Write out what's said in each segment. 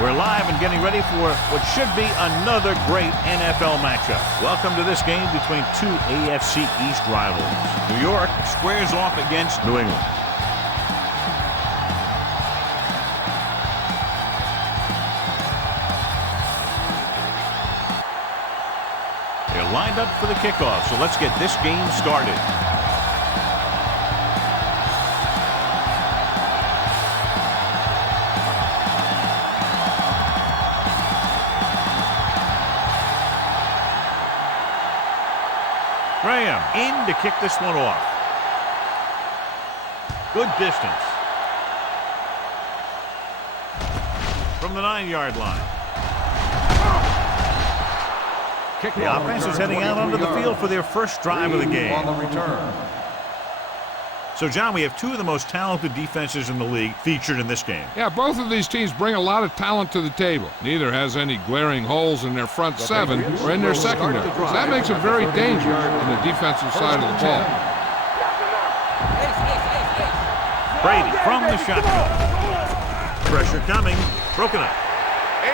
We're live and getting ready for what should be another great NFL matchup. Welcome to this game between two AFC East rivals. New York squares off against New England. They're lined up for the kickoff, so let's get this game started. Graham in to kick this one off. Good distance. From the 9-yard line. The offense is heading out onto the field for their first drive of the game. On the return. So, John, we have two of the most talented defenses in the league featured in this game. Yeah, both of these teams bring a lot of talent to the table. Neither has any glaring holes in their front seven or in their secondary. So that makes them very dangerous on the defensive side of the ball. Brady from the shotgun. Pressure coming. Broken up.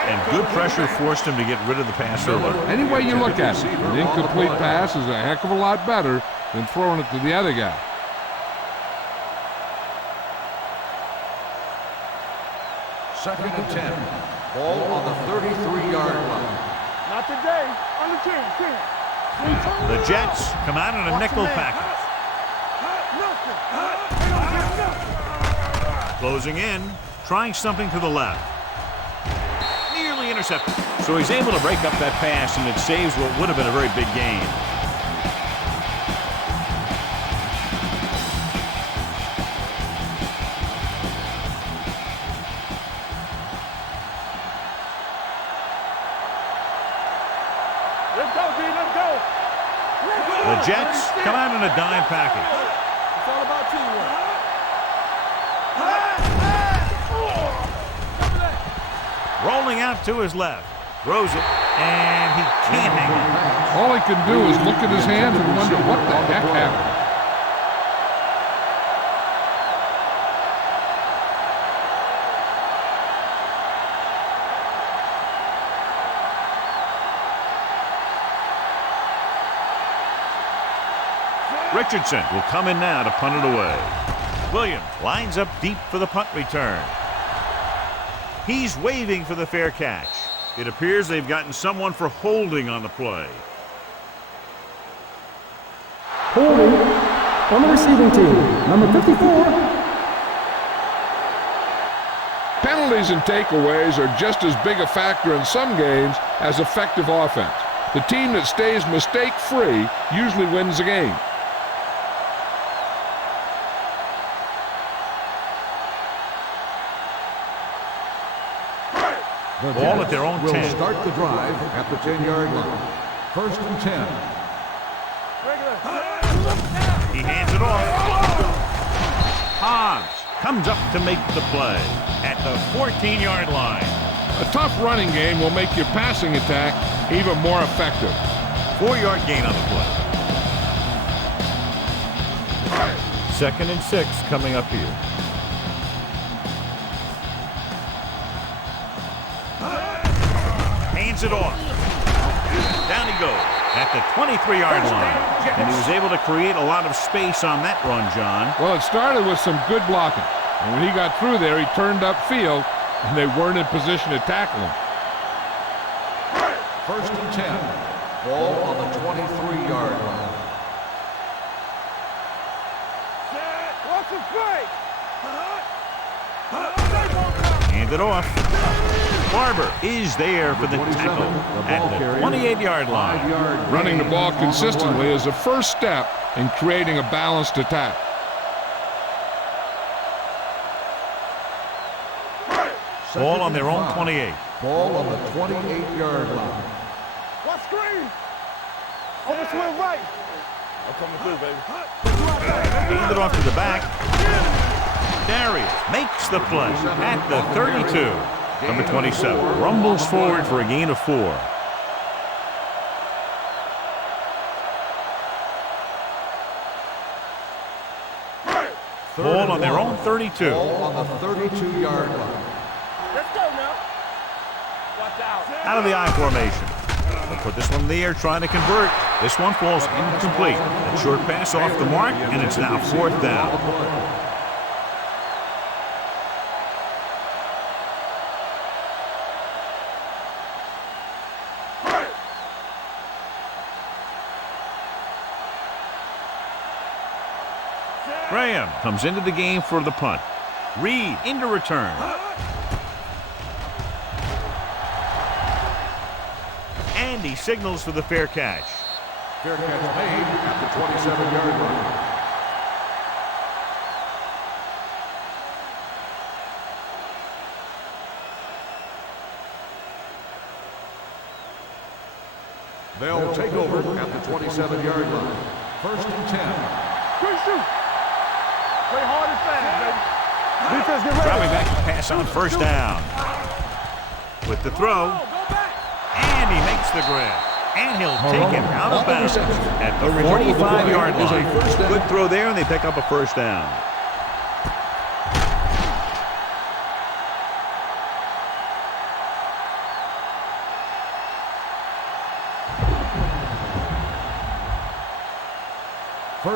And good pressure forced him to get rid of the pass early. Any way you look at it, an incomplete pass is a heck of a lot better than throwing it to the other guy. Second and 10. Ball on the 33-yard line. Not today. On the 10. The Jets come out in a nickel package. Closing in, trying something to the left. Nearly intercepted. So he's able to break up that pass, and it saves what would have been a very big gain. The Jets come out in a dime package. It's all about teamwork. Rolling out to his left. Throws it, and he can't hang on. All he can do is look at his hands and wonder what the heck happened. Richardson will come in now to punt it away. Williams lines up deep for the punt return. He's waving for the fair catch. It appears they've gotten someone for holding on the play. Holding on the receiving team, number 54. Penalties and takeaways are just as big a factor in some games as effective offense. The team that stays mistake-free usually wins the game. Ball at their own 10. Will start the drive at the 10-yard line. First and 10. He hands it off. Hobbs comes up to make the play at the 14-yard line. A tough running game will make your passing attack even more effective. 4-yard gain on the play. Second and 6 coming up here. Hands it off. Down he goes at the 23-yard line. And he was able to create a lot of space on that run, John. Well, it started with some good blocking. And when he got through there, he turned upfield, and they weren't in position to tackle him. First and 10. Ball on the 23-yard line. Hand it off. Barber is there for the tackle at the 28-yard line. Running the ball consistently is the first step in creating a balanced attack. Ball on their own 28. Ball on the 28-yard line. What screen? Over to the right. I'm coming through, baby. Hand it off to the back. Darius makes the play at the 32. Number 27 rumbles forward for a gain of 4. Ball on their own 32. Ball on the 32-yard line. Let's go now. Out of the I formation. They'll put this one in the air trying to convert. This one falls incomplete. A short pass off the mark, and it's now 4th down. Graham comes into the game for the punt. Reed into return. And he signals for the fair catch. Fair catch made at the 27-yard line. They'll take over at the 27-yard line. 1st and 10. Quick shoot. Play hard and fast, baby. Defense, get ready. Dropping back to pass on 1st down. With the throw. And he makes the grab. And he'll take him out of bounds at the 45-yard line. Good throw there, and they pick up a 1st down.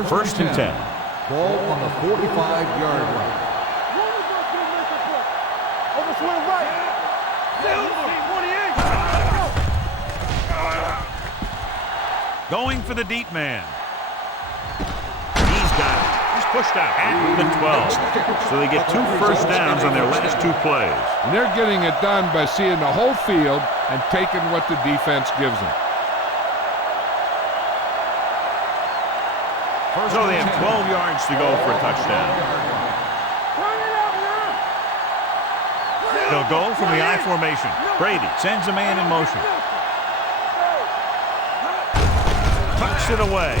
First and 10. Ball on the 45-yard line. Overswing right. 48. Going for the deep man. He's got it. He's pushed out at the 12. So they get 2 first downs on their last 2 plays. And they're getting it done by seeing the whole field and taking what the defense gives them. So they have 12 yards to go for a touchdown. They'll go from the I formation. Brady sends a man in motion. Tucks it away.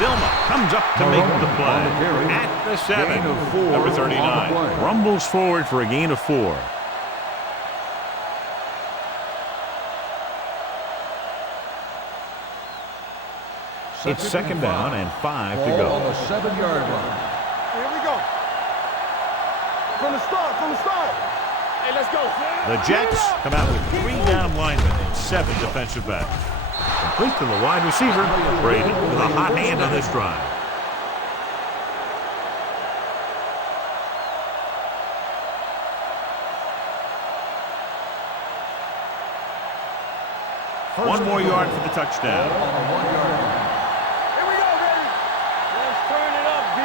Dilma comes up to make the play. At the 7. Number 39. Rumbles forward for a gain of 4. It's 2nd down and 5 to go. On the 7-yard line. Here we go. From the start. Hey, let's go. The Jets come out with 3 down linemen and 7 defensive backs. Complete to the wide receiver, Brady, with a hot hand on this drive. One more yard for the touchdown. On the 1-yard line. Here we go, baby. Let's turn it up, D.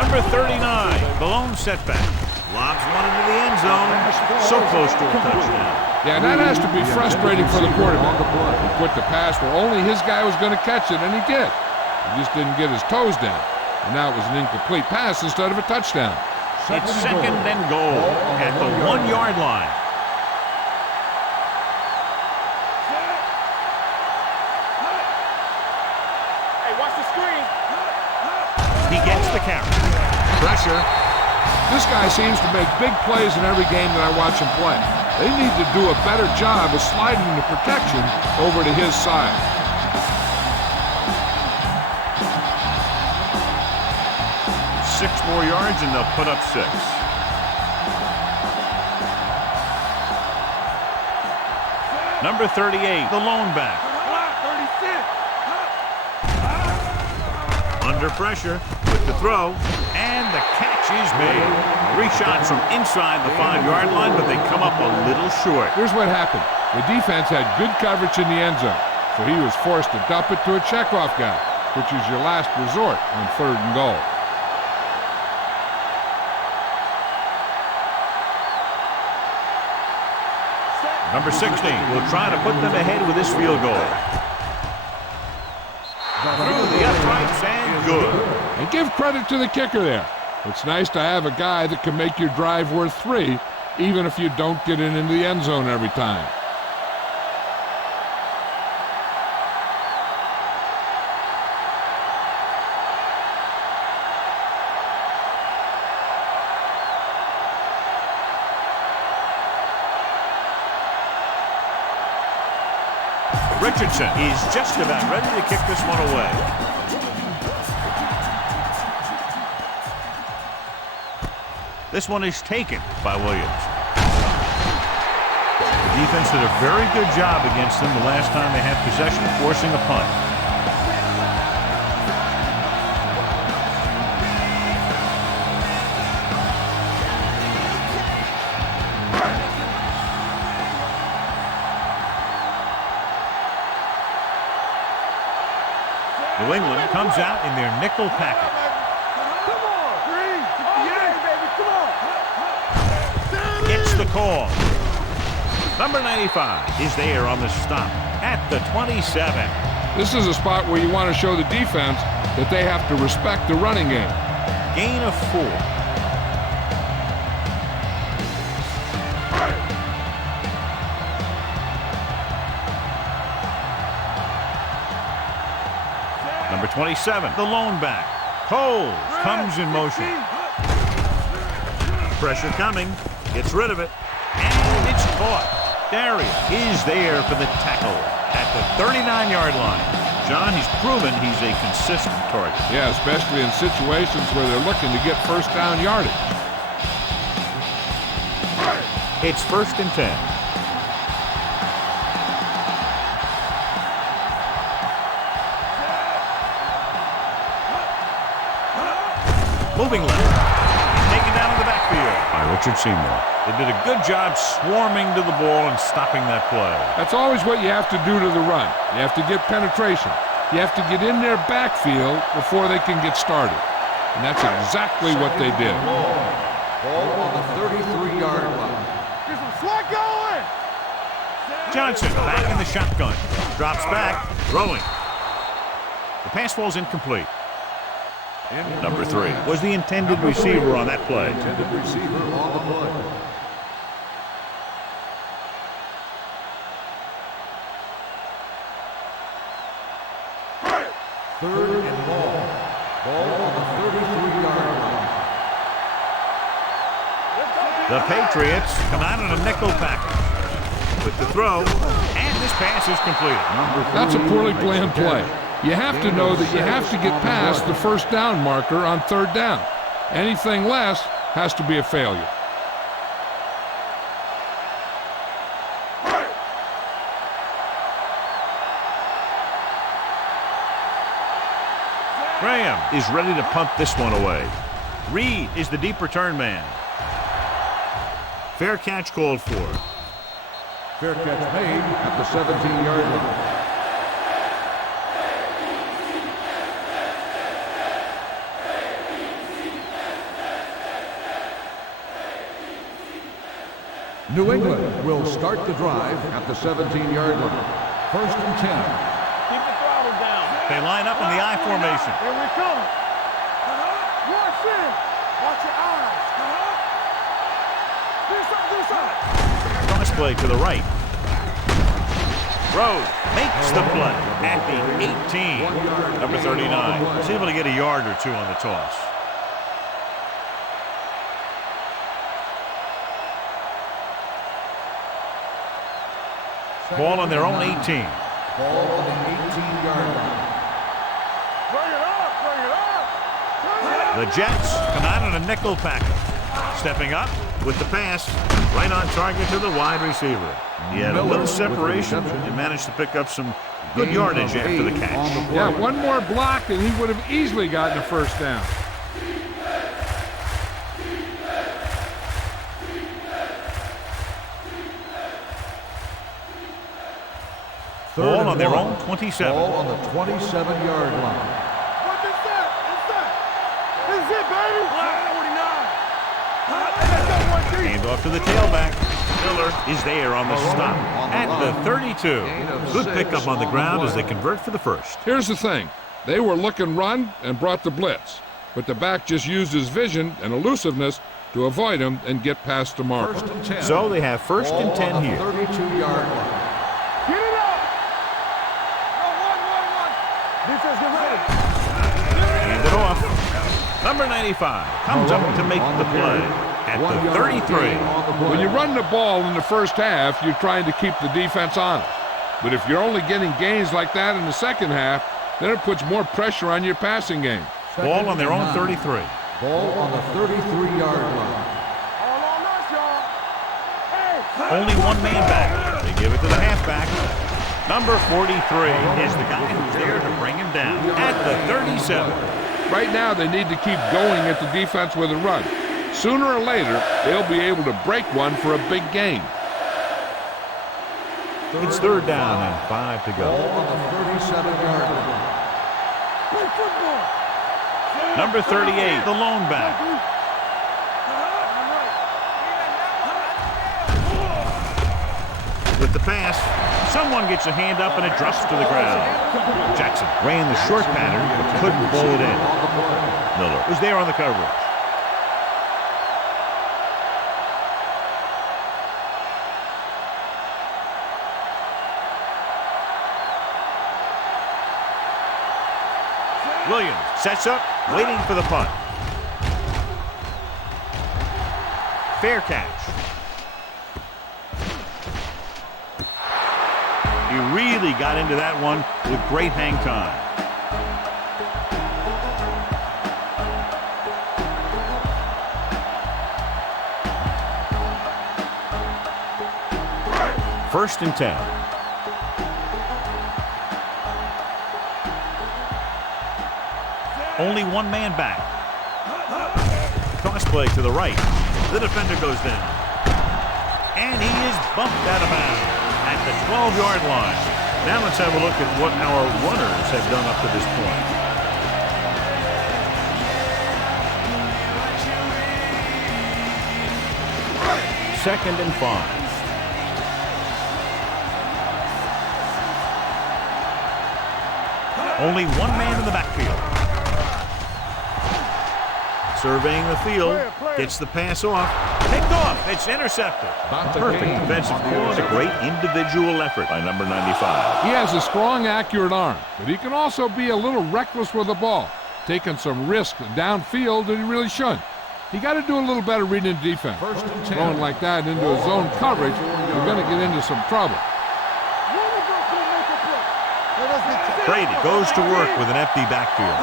Number 39, the lone setback. Lobs one into the end zone. So close to a touchdown. Yeah, and that has to be frustrating for the quarterback. He put the pass where only his guy was going to catch it, and he did. He just didn't get his toes down. And now it was an incomplete pass instead of a touchdown. It's 2nd and goal at the 1-yard line. Hey, watch the screen. He gets the carry. Pressure. This guy seems to make big plays in every game that I watch him play. They need to do a better job of sliding the protection over to his side. Six more yards and they'll put up 6. Number 38, the lone back. 36. Under pressure with the throw, and the catch is made. 3 shots from inside the 5-yard line, but they come up a little short. Here's what happened. The defense had good coverage in the end zone, so he was forced to dump it to a checkoff guy, which is your last resort on 3rd and goal. Number 16 will try to put them ahead with this field goal. Through the uprights and good. And give credit to the kicker there. It's nice to have a guy that can make your drive worth 3, even if you don't get it into the end zone every time. Richardson is just about ready to kick this one away. This one is taken by Williams. The Defense did a very good job against them the last time they had possession, forcing a punt. New England comes out in their nickel package. Come on, Green. Yeah, baby, come on. Gets the call. Number 95 is there on the stop at the 27. This is a spot where you want to show the defense that they have to respect the running game. Gain of 4. Number 27, the lone back. Cole comes in motion. Pressure coming. Gets rid of it. And it's caught. Darius is there for the tackle at the 39-yard line. John, he's proven he's a consistent target. Yeah, especially in situations where they're looking to get first down yardage. It's 1st and 10. Moving left. Taken down in the backfield by Richard Seymour. They did a good job swarming to the ball and stopping that play. That's always what you have to do to the run. You have to get penetration. You have to get in their backfield before they can get started. And that's exactly what they did. Ball on the 33-yard line. Get some swag going. Johnson back in the shotgun. Drops back, throwing. The pass falls incomplete. Number 3 was the intended receiver on that play. Intended receiver on the play. Third and long. Ball on the 33-yard line. The Patriots come out in a nickel package with the throw, and this pass is completed. That's a poorly planned play. You have to know that you have to get past the first down marker on 3rd down. Anything less has to be a failure. Graham is ready to punt this one away. Reed is the deep return man. Fair catch called for. Fair catch made at the 17-yard line. New England will start the drive at the 17-yard line. 1st and 10. Keep the throttle down. They line up in the I formation. Here we come. Watch in. Watch your eyes. Do something. Cross play to the right. Rhodes makes the play at the 18. Number 39 was able to get a yard or two on the toss. Ball on their own 18. Ball on the 18-yard line. Bring it up. Bring it up. The Jets come out in a nickel package. Stepping up with the pass, right on target to the wide receiver. He had a little separation and managed to pick up some good yardage after the catch. Yeah, one more block and he would have easily gotten a first down. Ball on their own 27. Ball on the 27-yard line. What is that? This is it, baby. 49. Hand off to the tailback. Miller is there on the stop at the 32. Good pickup on the ground as they convert for the first. Here's the thing. They were looking run and brought the blitz, but the back just used his vision and elusiveness to avoid him and get past the mark. 1st and 10. So they have 1st and 10 here. 32-yard line. Get it up. One. Defense, get ready. Hand it off. Number 95 comes up to make the play at the 33. When you run the ball in the first half, you're trying to keep the defense honest. But if you're only getting gains like that in the second half, then it puts more pressure on your passing game. Ball on their own 33. Ball on the 33-yard line. All on us, y'all. Hey. Only one man back. Give it to the halfback. Number 43 is the guy who's there to bring him down at the 37. Right now, they need to keep going at the defense with a run. Sooner or later, they'll be able to break one for a big gain. It's third down and 5 to go. Ball on the 37-yard line. Number 38, the lone back. With the pass, someone gets a hand up and it drops to the ground. Jackson ran the short pattern but couldn't blow it in. Miller was there on the coverage. Williams sets up, waiting for the punt. Fair catch. He really got into that one with great hang time. First and 10. Only one man back. Toss play to the right. The defender goes down. And he is bumped out of bounds at the 12-yard line. Now let's have a look at what our runners have done up to this point. Second and 5. Only one man in the backfield. Surveying the field, gets the pass off, picked off, it's intercepted. Perfect defensive call and a great individual effort by number 95. He has a strong, accurate arm, but he can also be a little reckless with the ball, taking some risk downfield that he really shouldn't. He got to do a little better reading the defense. Throwing like that into his zone coverage, you're going to get into some trouble. Brady goes to work with an empty backfield.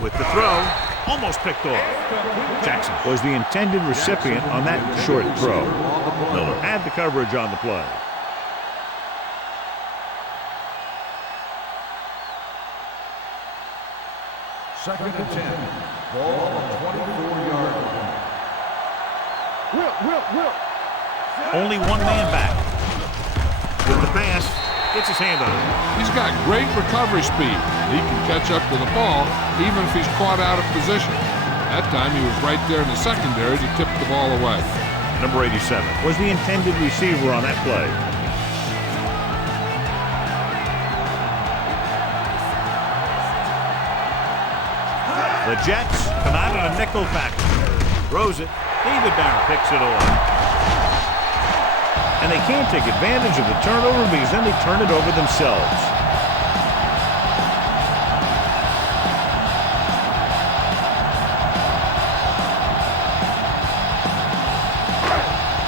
With the throw, almost picked off. Jackson was the intended recipient on that short throw. Miller had the coverage on the play. Second and 10. Ball on the 24-yard line. Will. Only one man back. With the pass, gets his hand on it. He's got great recovery speed. He can catch up to the ball even if he's caught out of position. That time he was right there in the secondary to tip the ball away. Number 87 was the intended receiver on that play. The Jets come out on a nickel package. Throws it. David Garrard picks it away. And they can't take advantage of the turnover because then they turn it over themselves.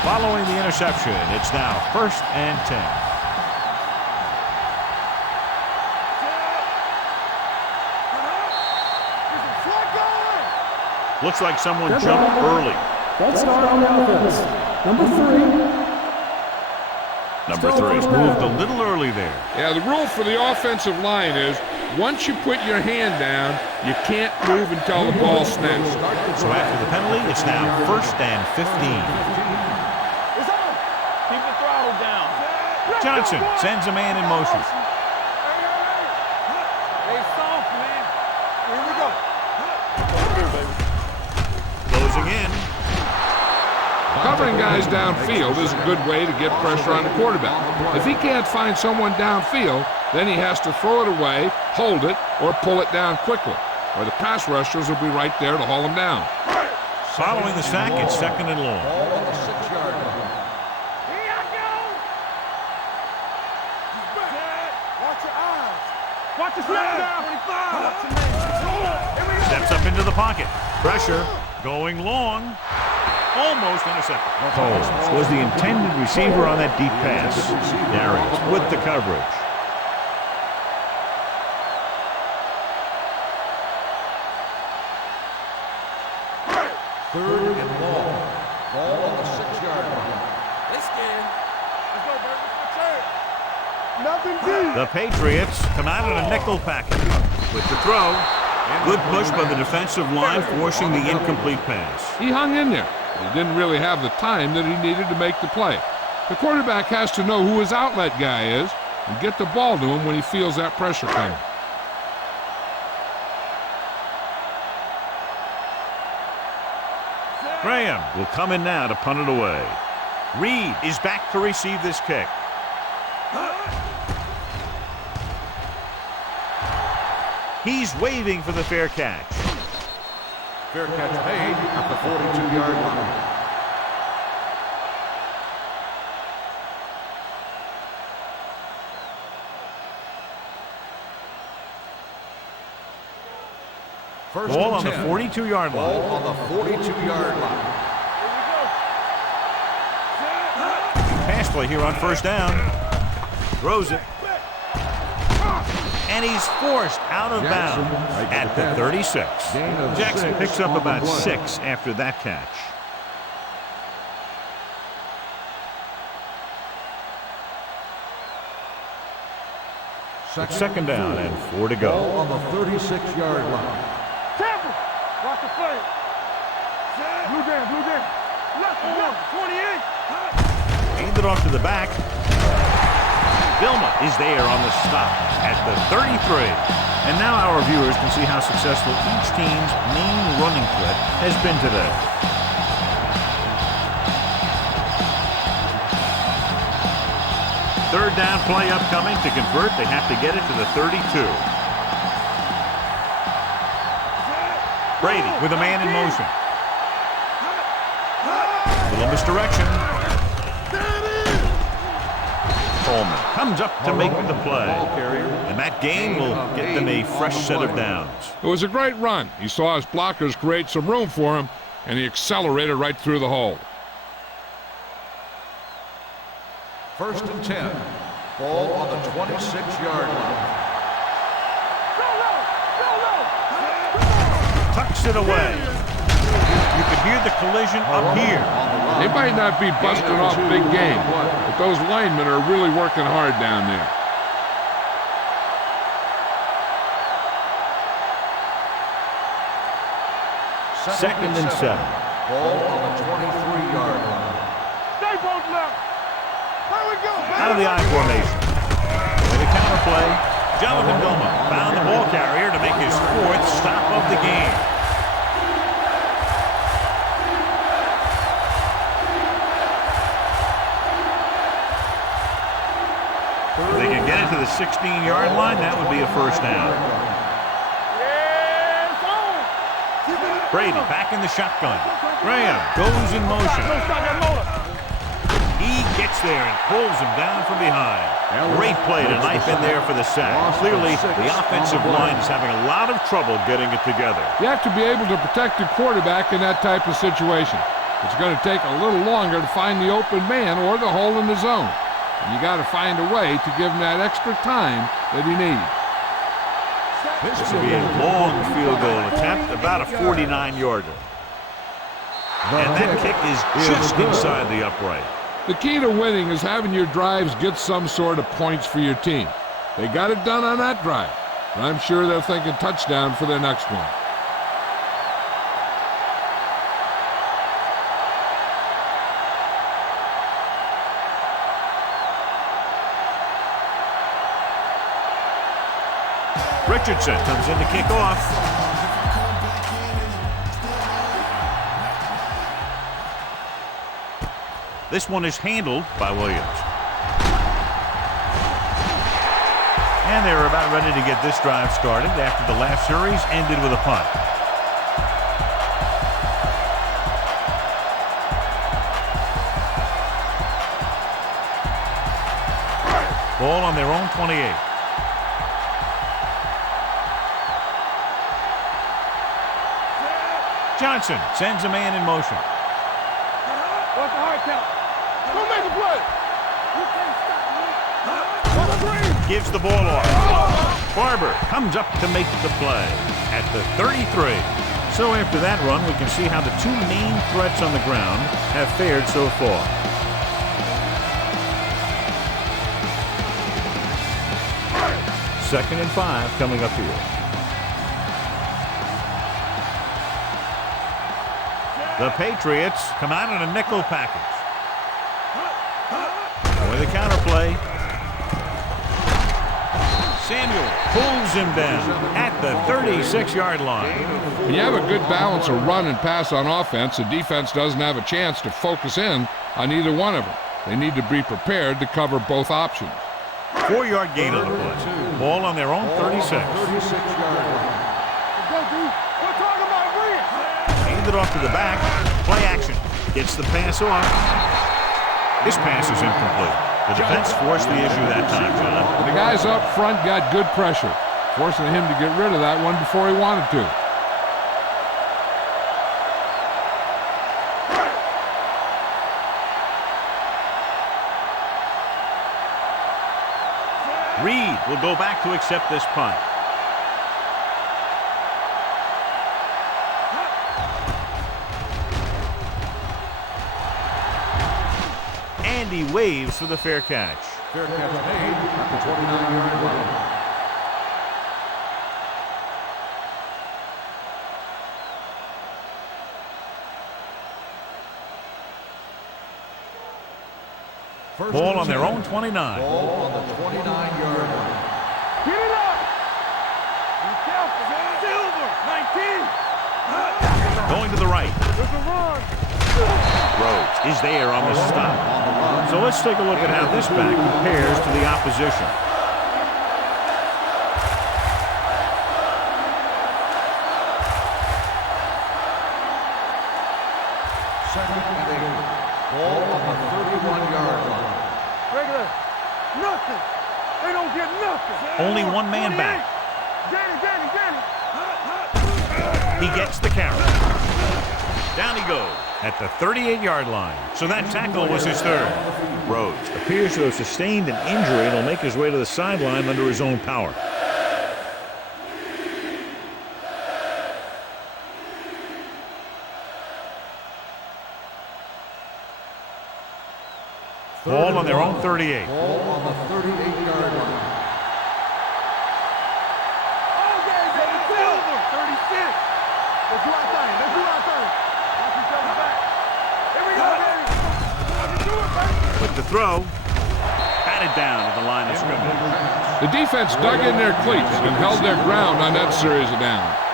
Following the interception, it's now first and 10. Looks like someone jumped early. False start on the offense. Number 3. Number 3's moved a little early there. Yeah, the rule for the offensive line is once you put your hand down, you can't move until the ball snaps. So after the penalty, it's now first and 15. It's on. Keep the throttle down. Johnson sends a man in motion. Hey, soft, man. Here we go. Closing in. Covering guys downfield is a good way to get pressure on the quarterback. If he can't find someone downfield, then he has to throw it away, hold it, or pull it down quickly, or the pass rushers will be right there to haul him down. Following the sack, it's second and long. Ball on the 6-yard line. Here I go. Watch your eyes. Watch the snap down. 25. Steps up into the pocket. Pressure going long. Almost intercepted. Holmes was the intended receiver on that deep pass. Darius with the coverage. Third and long. Ball on the 6-yard line. They scared. Let's go, baby. Nothing deep. The Patriots come out in a nickel package. With the throw, good push by the defensive line, forcing the incomplete pass. He hung in there. He didn't really have the time that he needed to make the play. The quarterback has to know who his outlet guy is and get the ball to him when he feels that pressure coming. Graham will come in now to punt it away. Reed is back to receive this kick. He's waving for the fair catch. Fair catch made at the 42-yard line. First Ball on and the 10. 42-yard line. Ball on the 42-yard line. Pass play here on first down. Throws it. And he's forced out of bounds at the 36. Jackson picks up about 6 after that catch. Second down and 4 to go. Ball on the 36-yard line. Tampa. Watch the play. Blue down, blue down. Left, 28. Handed off to the back. Vilma is there on the stop at the 33. And now our viewers can see how successful each team's main running threat has been today. Third down play upcoming. To convert, they have to get it to the 32. Brady with a man in motion. Little misdirection. Coleman comes up to make the play. And that gain will get them a fresh set of downs. It was a great run. He saw his blockers create some room for him, and he accelerated right through the hole. First and 10. Ball on the 26-yard line. Tucks it away. You could hear the collision up here. They might not be busting off big game, but those linemen are really working hard down there. Second and 7. Ball on the 23-yard line. Stay both left. Here we go, Out of the I formation. With a counter play, Jonathan Vilma found the ball carrier to make his 4th stop of the game. If they can get it to the 16-yard line, that would be a first down. Brady back in the shotgun. Graham goes in motion. He gets there and pulls him down from behind. Great play to knife in there for the sack. Clearly, the offensive line is having a lot of trouble getting it together. You have to be able to protect your quarterback in that type of situation. It's going to take a little longer to find the open man or the hole in the zone. And you got to find a way to give him that extra time that he needs. This will be a long field goal attempt, about a 49-yarder. And that kick is just inside the upright. The key to winning is having your drives get some sort of points for your team. They got it done on that drive, and I'm sure they're thinking touchdown for their next one. Richardson comes in to kick off. This one is handled by Williams. And they're about ready to get this drive started after the last series ended with a punt. Ball on their own 28. Johnson sends a man in motion. What's the hard count? Go make a play. Gives the ball off. Barber comes up to make the play at the 33. So after that run, we can see how the two main threats on the ground have fared so far. 2nd and 5 coming up here. The Patriots come out in a nickel package. With a counterplay. Samuel pulls him down at the 36-yard line. When you have a good balance of run and pass on offense, the defense doesn't have a chance to focus in on either one of them. They need to be prepared to cover both options. 4-yard gain on the play. Ball on their own 36. 36-yard line. Handed off to the back. Play action. Gets the pass off. This pass is incomplete. The defense forced the issue that time, John. The guys up front got good pressure, forcing him to get rid of that one before he wanted to. Reed will go back to accept this punt. And he waves for the fair catch. Fair catch made at the 29-yard line. Ball on their own 29. Ball on the 29-yard line. Get it up! Be careful, man. Silver, 19. Going to the right. There's a run. Rhodes is there on the stop. So let's take a look at how this back compares to the opposition. Second and 8. Ball on the 31-yard line. Regular. Nothing. They don't get nothing. Only one man back. Danny. He gets the carry. Down he goes at the 38-yard line. So that tackle was his third. Rhodes appears to have sustained an injury and will make his way to the sideline under his own power. Ball on their own 38. Ball on the 38-yard line. Silver, 36. Let's do our thing. Watch each other back. Here we go, baby. Let's do it, baby. With the throw, batted down at the line of scrimmage. The defense dug in their cleats and held their ground on that series of downs.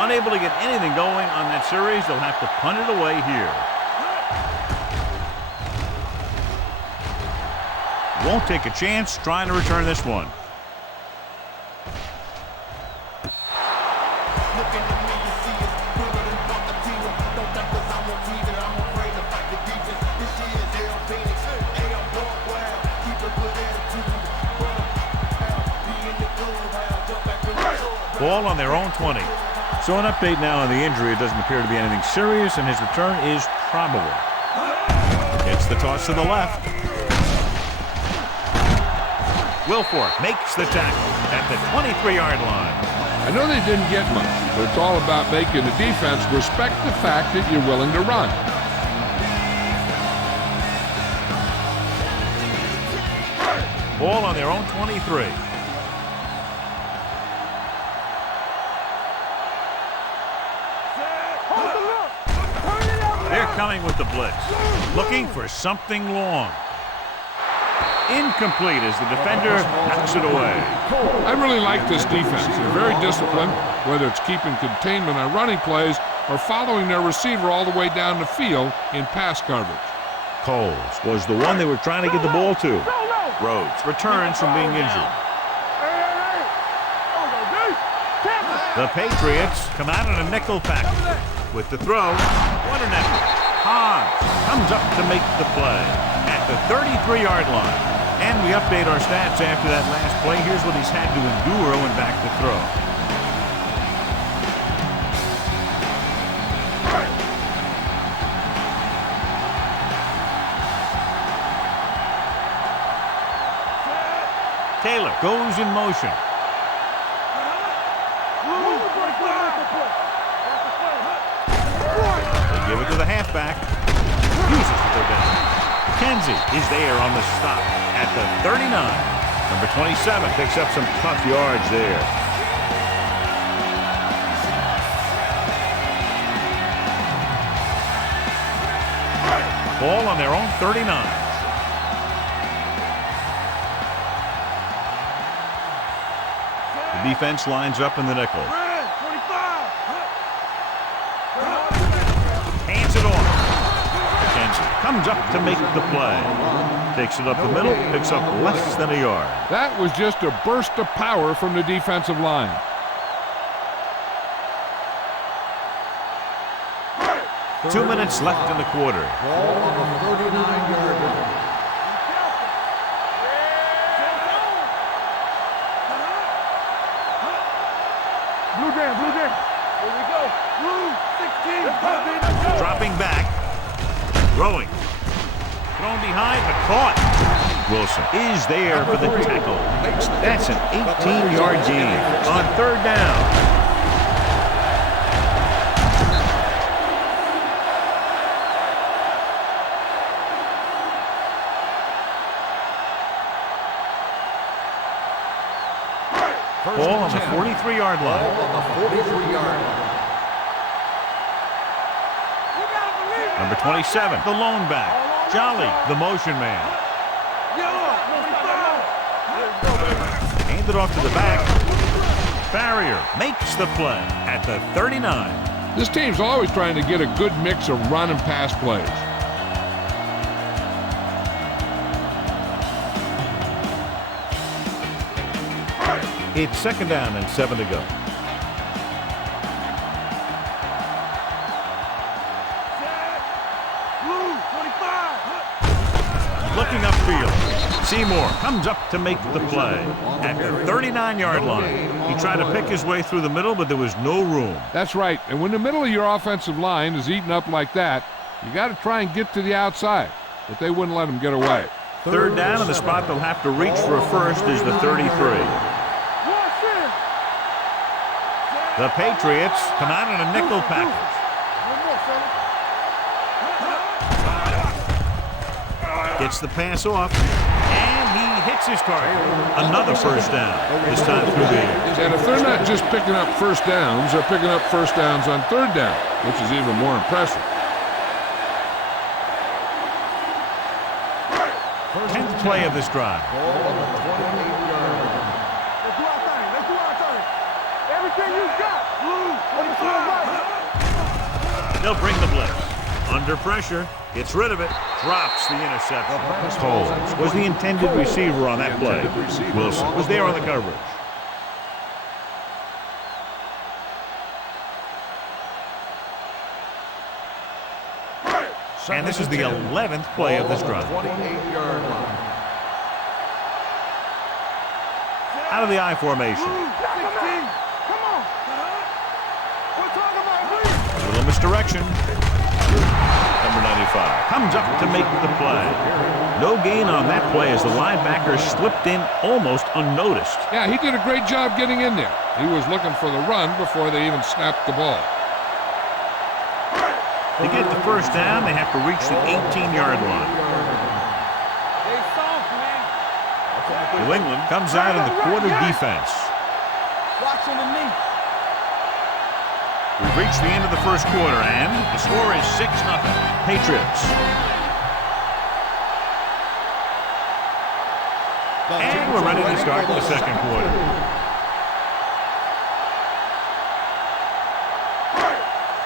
Unable to get anything going on that series, they'll have to punt it away here. Won't take a chance trying to return this one. Ball on their own 20. So an update now on the injury. It doesn't appear to be anything serious, and his return is probable. It's the toss to the left. Wilfork makes the tackle at the 23-yard line. I know they didn't get much, but it's all about making the defense respect the fact that you're willing to run. Ball on their own 23. They're coming with the blitz, looking for something long. Incomplete as the defender knocks it away. I really like this defense. They're very disciplined, whether it's keeping containment on running plays or following their receiver all the way down the field in pass coverage. Coles was the one they were trying to get the ball to. Rhodes returns from being injured. The Patriots come out in a nickel package. With the throw, what an effort. Hans comes up to make the play at the 33-yard line. And we update our stats after that last play. Here's what he's had to endure when back to throw. Taylor goes in motion. back. Uses to go down. Kenzie is there on the stop at the 39. Number 27 picks up some tough yards there. Ball on their own 39. The defense lines up in the nickel. Hands it off. Kenzie comes up to make the play. Takes it up the middle, picks up less than a yard. That was just a burst of power from the defensive line. Two minutes left in the quarter. Ball on the 39-yard line. Blue jam, blue jam. Here we go. Blue 16. Dropping back. Throwing. Thrown behind, but caught. Wilson is there for the tackle. That's an 18-yard gain on third down. Ball on the 43-yard line. Ball on the 43-yard line. Number 27, the lone back. Jolly, the motion man. Handed off to the back. Barrier makes the play at the 39. This team's always trying to get a good mix of run and pass plays. It's second down and 7 to go. Looking upfield. Seymour comes up to make the play at the 39-yard line. He tried to pick his way through the middle, but there was no room. That's right. And when the middle of your offensive line is eaten up like that, you got to try and get to the outside. But they wouldn't let him get away. Third down, and the spot they'll have to reach for a first is the 33. The Patriots come out in a nickel package. Gets the pass off, and he hits his target. Another first down, this time through the air. And if they're not just picking up first downs, they're picking up first downs on third down, which is even more impressive. 10th play of this drive. Ball on the 28-yard line. Let's do our thing. Let's do our thing. Everything you got. Blue 25. They'll bring the blitz. Under pressure, gets rid of it, drops the interception. Holmes was the intended receiver on that play. Wilson was there on the coverage. And this is the 11th play of this drive. 28-yard line. Out of the I formation. Come on. We're talking about blue. A little misdirection. Number 95 comes up to make the play. No gain on that play as the linebacker slipped in almost unnoticed. Yeah, he did a great job getting in there. He was looking for the run before they even snapped the ball. To get the first down, they have to reach the 18-yard line. They soft, man. New England comes out in the quarter defense. Watch underneath. We've reached the end of the first quarter, and the score is 6-0. Patriots. And we're ready to start the second quarter.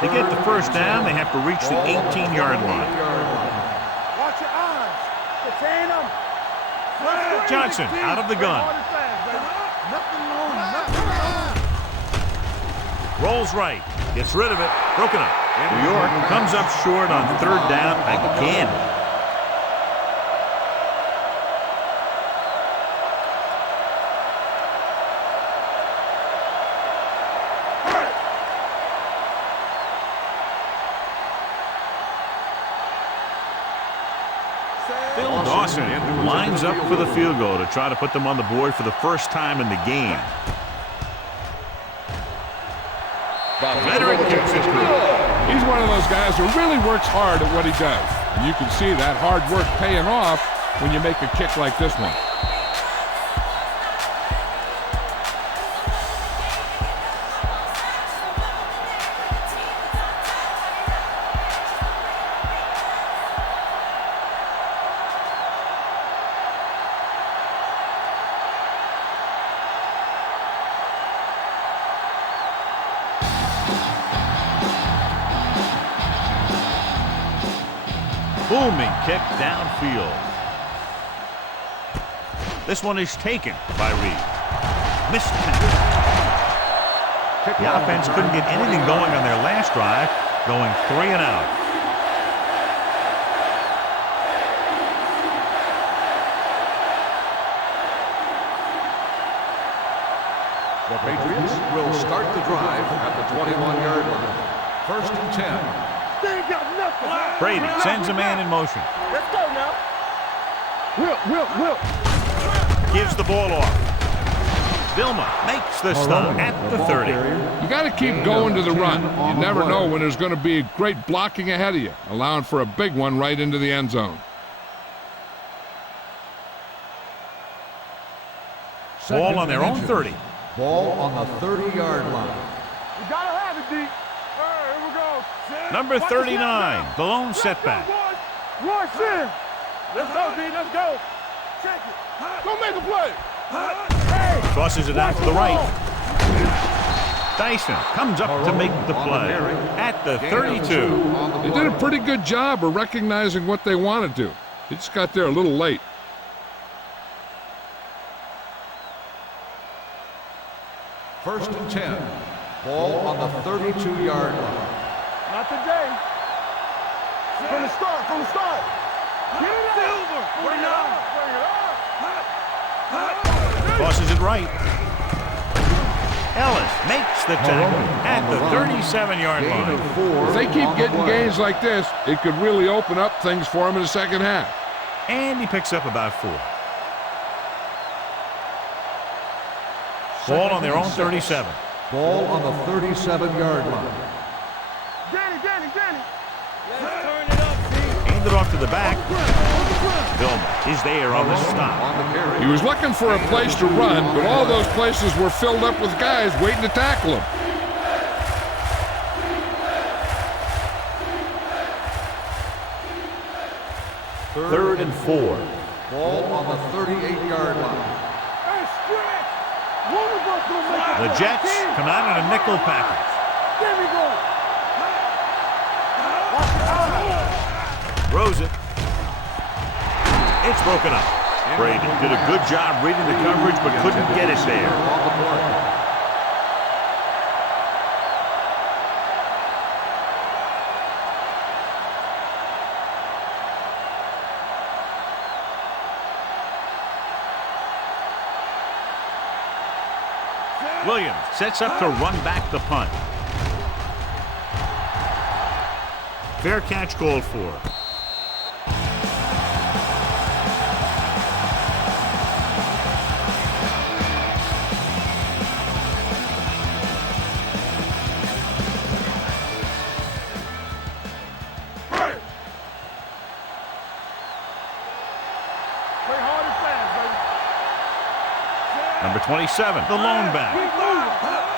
To get the first down, they have to reach the 18-yard line. Watch your eyes. Contain them. Johnson out of the gun. Nothing long. Nothing long. Rolls right. Gets rid of it. Broken up. New York comes up short on third down again. Phil Dawson lines up for the field goal to try to put them on the board for the first time in the game. Veteran kicks it through. He's one of those guys who really works hard at what he does. And you can see that hard work paying off when you make a kick like this one. Booming kick downfield. This one is taken by Reed. Missed tackle. The offense couldn't get anything going on their last drive, going 3 and out. The Patriots will start the drive at the 21-yard line. First and 10. They ain't got nothing. Brady sends a man in motion. Let's go now. Will. Gives the ball off. Vilma makes the stop at the 30. You got to keep going to the run. You never know when there's going to be great blocking ahead of you, allowing for a big one right into the end zone. Ball on their own 30. Ball on the 30-yard line. We gotta have it, D. All right, here we go. Number 39, the lone setback. Royce in. Let's go, D. Let's go. Check it. Go make a play. Hey. Tosses it out to the right. Dyson comes up to make the play at the 32. They did a pretty good job of recognizing what they wanted to. They just got there a little late. First and 10. Ball on the 32-yard line. Not today. From the start. Get it out. Silver. Bring it up. Tosses it right. Ellis makes the tackle at the 37-yard line. If they keep getting gains like this, it could really open up things for them in the second half. And he picks up about 4. Ball on their own 37. Ball on the 37-yard line. Danny. Let's turn it up, D. Hand it off to the back. Vilma is there on the stop. He was looking for a place to run, but all those places were filled up with guys waiting to tackle him. Third and 4. Ball on the 38-yard line. Hey, stretch. One of us gonna make it. The Jets come out in a nickel package. There we go. Throws it. It's broken up. Brady did a good job reading the coverage, but couldn't get it there. Williams sets up to run back the punt. Fair catch called for. Play hard and fast, baby. Number 27, the lone back.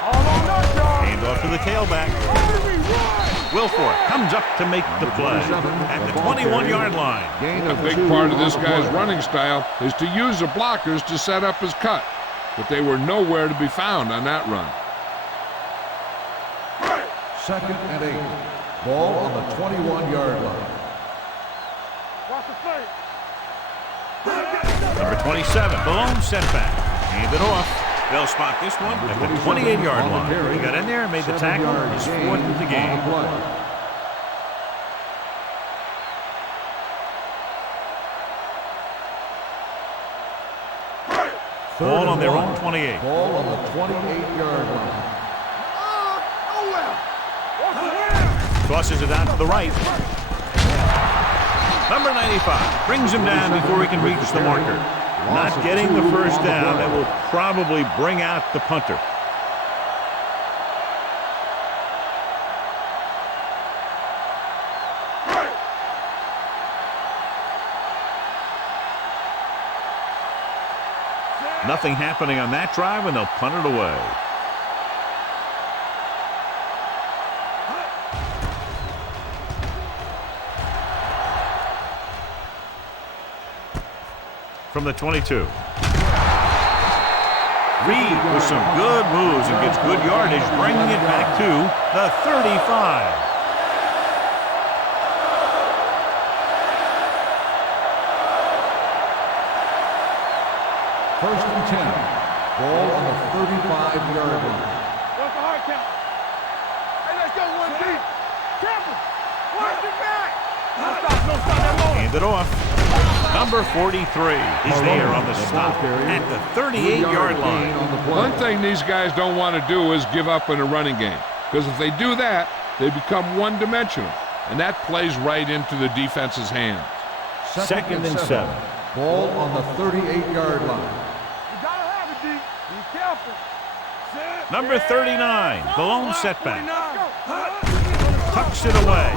All on us, y'all. Hand off to the tailback. Wilfork comes up to make the play at the 21-yard line. A big part of this guy's running style is to use the blockers to set up his cut, but they were nowhere to be found on that run. Second and 8. Ball on the 21-yard line. Watch the play. Number 27, the lone setback. Hand it off. They'll spot this one at the 28-yard line. He got in there and made the tackle. His 4th of the game. Ball on their own 28. Ball on the 28-yard line. Tosses it out to the right. Number 95 brings him down before he can reach the marker. Not getting the first down. That will probably bring out the punter. Nothing happening on that drive, and they'll punt it away. From the 22. Reed with some good moves and gets good yardage, bringing it back to the 35. First and 10. Ball on the 35-yard line. What's the hard count? Hey, let's go, 1 deep. Careful. Watch it back. No stop that moment. Hand it off. Number 43 is there on the stop at the 38-yard line. One thing these guys don't want to do is give up in a running game, because if they do that, they become one-dimensional, and that plays right into the defense's hands. Second and 7. Ball on the 38-yard line. You gotta have it, D. Be careful. Number 39, the lone setback. Tucks it away.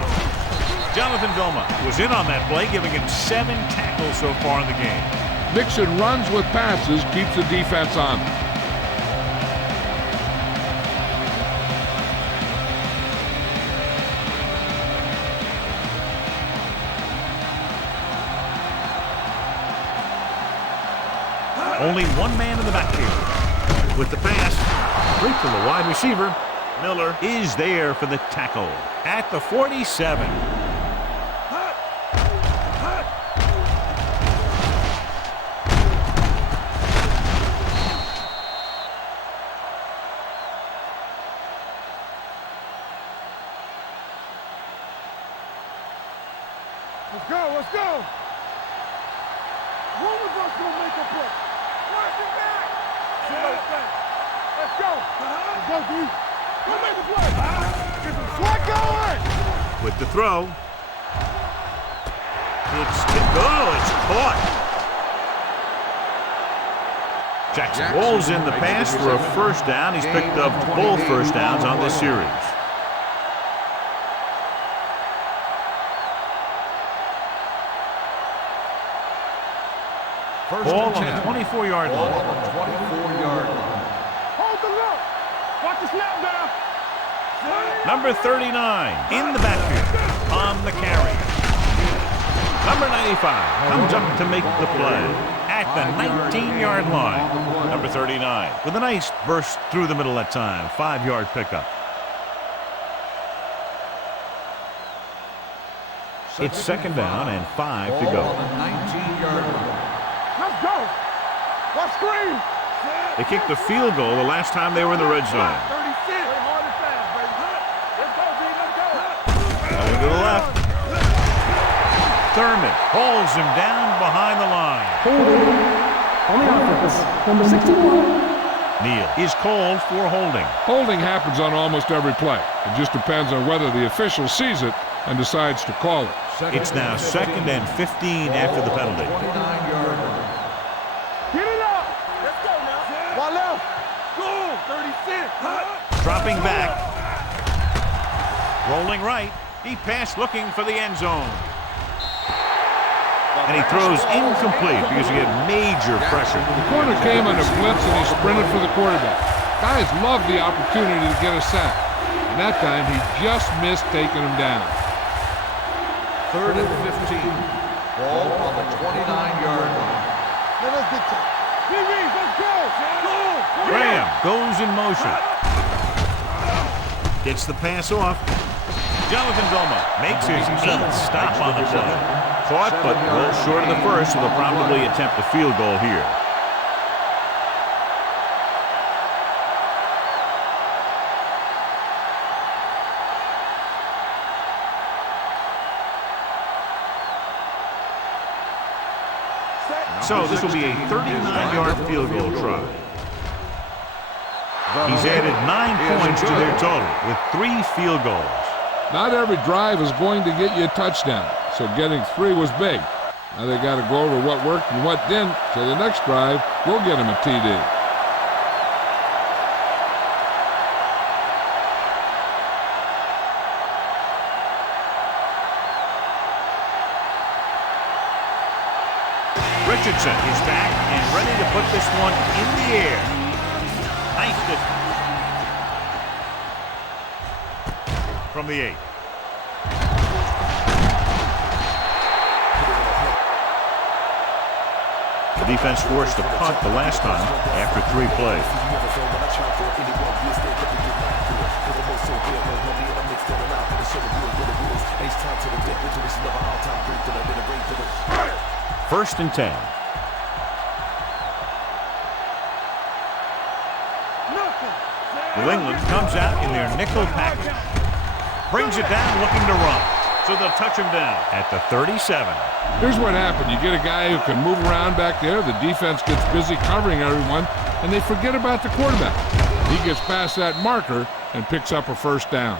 Jonathan Vilma was in on that play, giving him 7 tackles so far in the game. Mixing runs with passes keeps the defense on them. Only one man in the backfield. With the pass, straight to the wide receiver. Miller is there for the tackle at the 47. Let's go. One of us will make a play. Watch it back. Let's go. Let's go, D. Go make a play. Get some sweat going. With the throw. It's caught. Jackson rolls in the pass for a first down. He's picked up both first downs on this series. Ball on the 24-yard line. Ball on the 24-yard line. Hold the look. Watch the snap down. Number 39 in the backfield on the carry. Number 95 comes up to make the play at the 19-yard line. Number 39 with a nice burst through the middle that time. 5-yard pickup. It's second down and 5 to go. Ball on the 19-yard line. Let's go. Watch screen. They kicked the field goal the last time they were in the red zone. 36. Hard and fast, baby. Let's go, D. Let's go. Going to the left. Thurman pulls him down behind the line. Holding on the offense. Number 61. Neal is called for holding. Holding happens on almost every play. It just depends on whether the official sees it and decides to call it. It's now second and 15 after the penalty. 29-yard line. Get it up. Let's go now. One left. Go. 36. Dropping back. Rolling right. He passed looking for the end zone. And he throws incomplete because he had major pressure. The corner came on a blitz and he sprinted for the quarterback. Guys love the opportunity to get a sack. And that time he just missed taking him down. Third and 15. Ball on the 29-yard line. Let us get to it. Let's go. Graham goes in motion. Gets the pass off. Jonathan Vilma makes his 8th stop on the play. Caught, but well short of the first, so they'll probably attempt a field goal here. So this will be a 39-yard field goal try. He's added 9 points to their total with 3 field goals. Not every drive is going to get you a touchdown, so getting 3 was big. Now they got to go over what worked and what didn't, so the next drive will get him a TD. Richardson is back and ready to put this one in the air. Nice from the 8. The defense forced a punt the last time after 3 plays. First and 10. New England comes out in their nickel package. Brings it down looking to run. So they'll touch him down at the 37. Here's what happened. You get a guy who can move around back there. The defense gets busy covering everyone, and they forget about the quarterback. He gets past that marker and picks up a first down.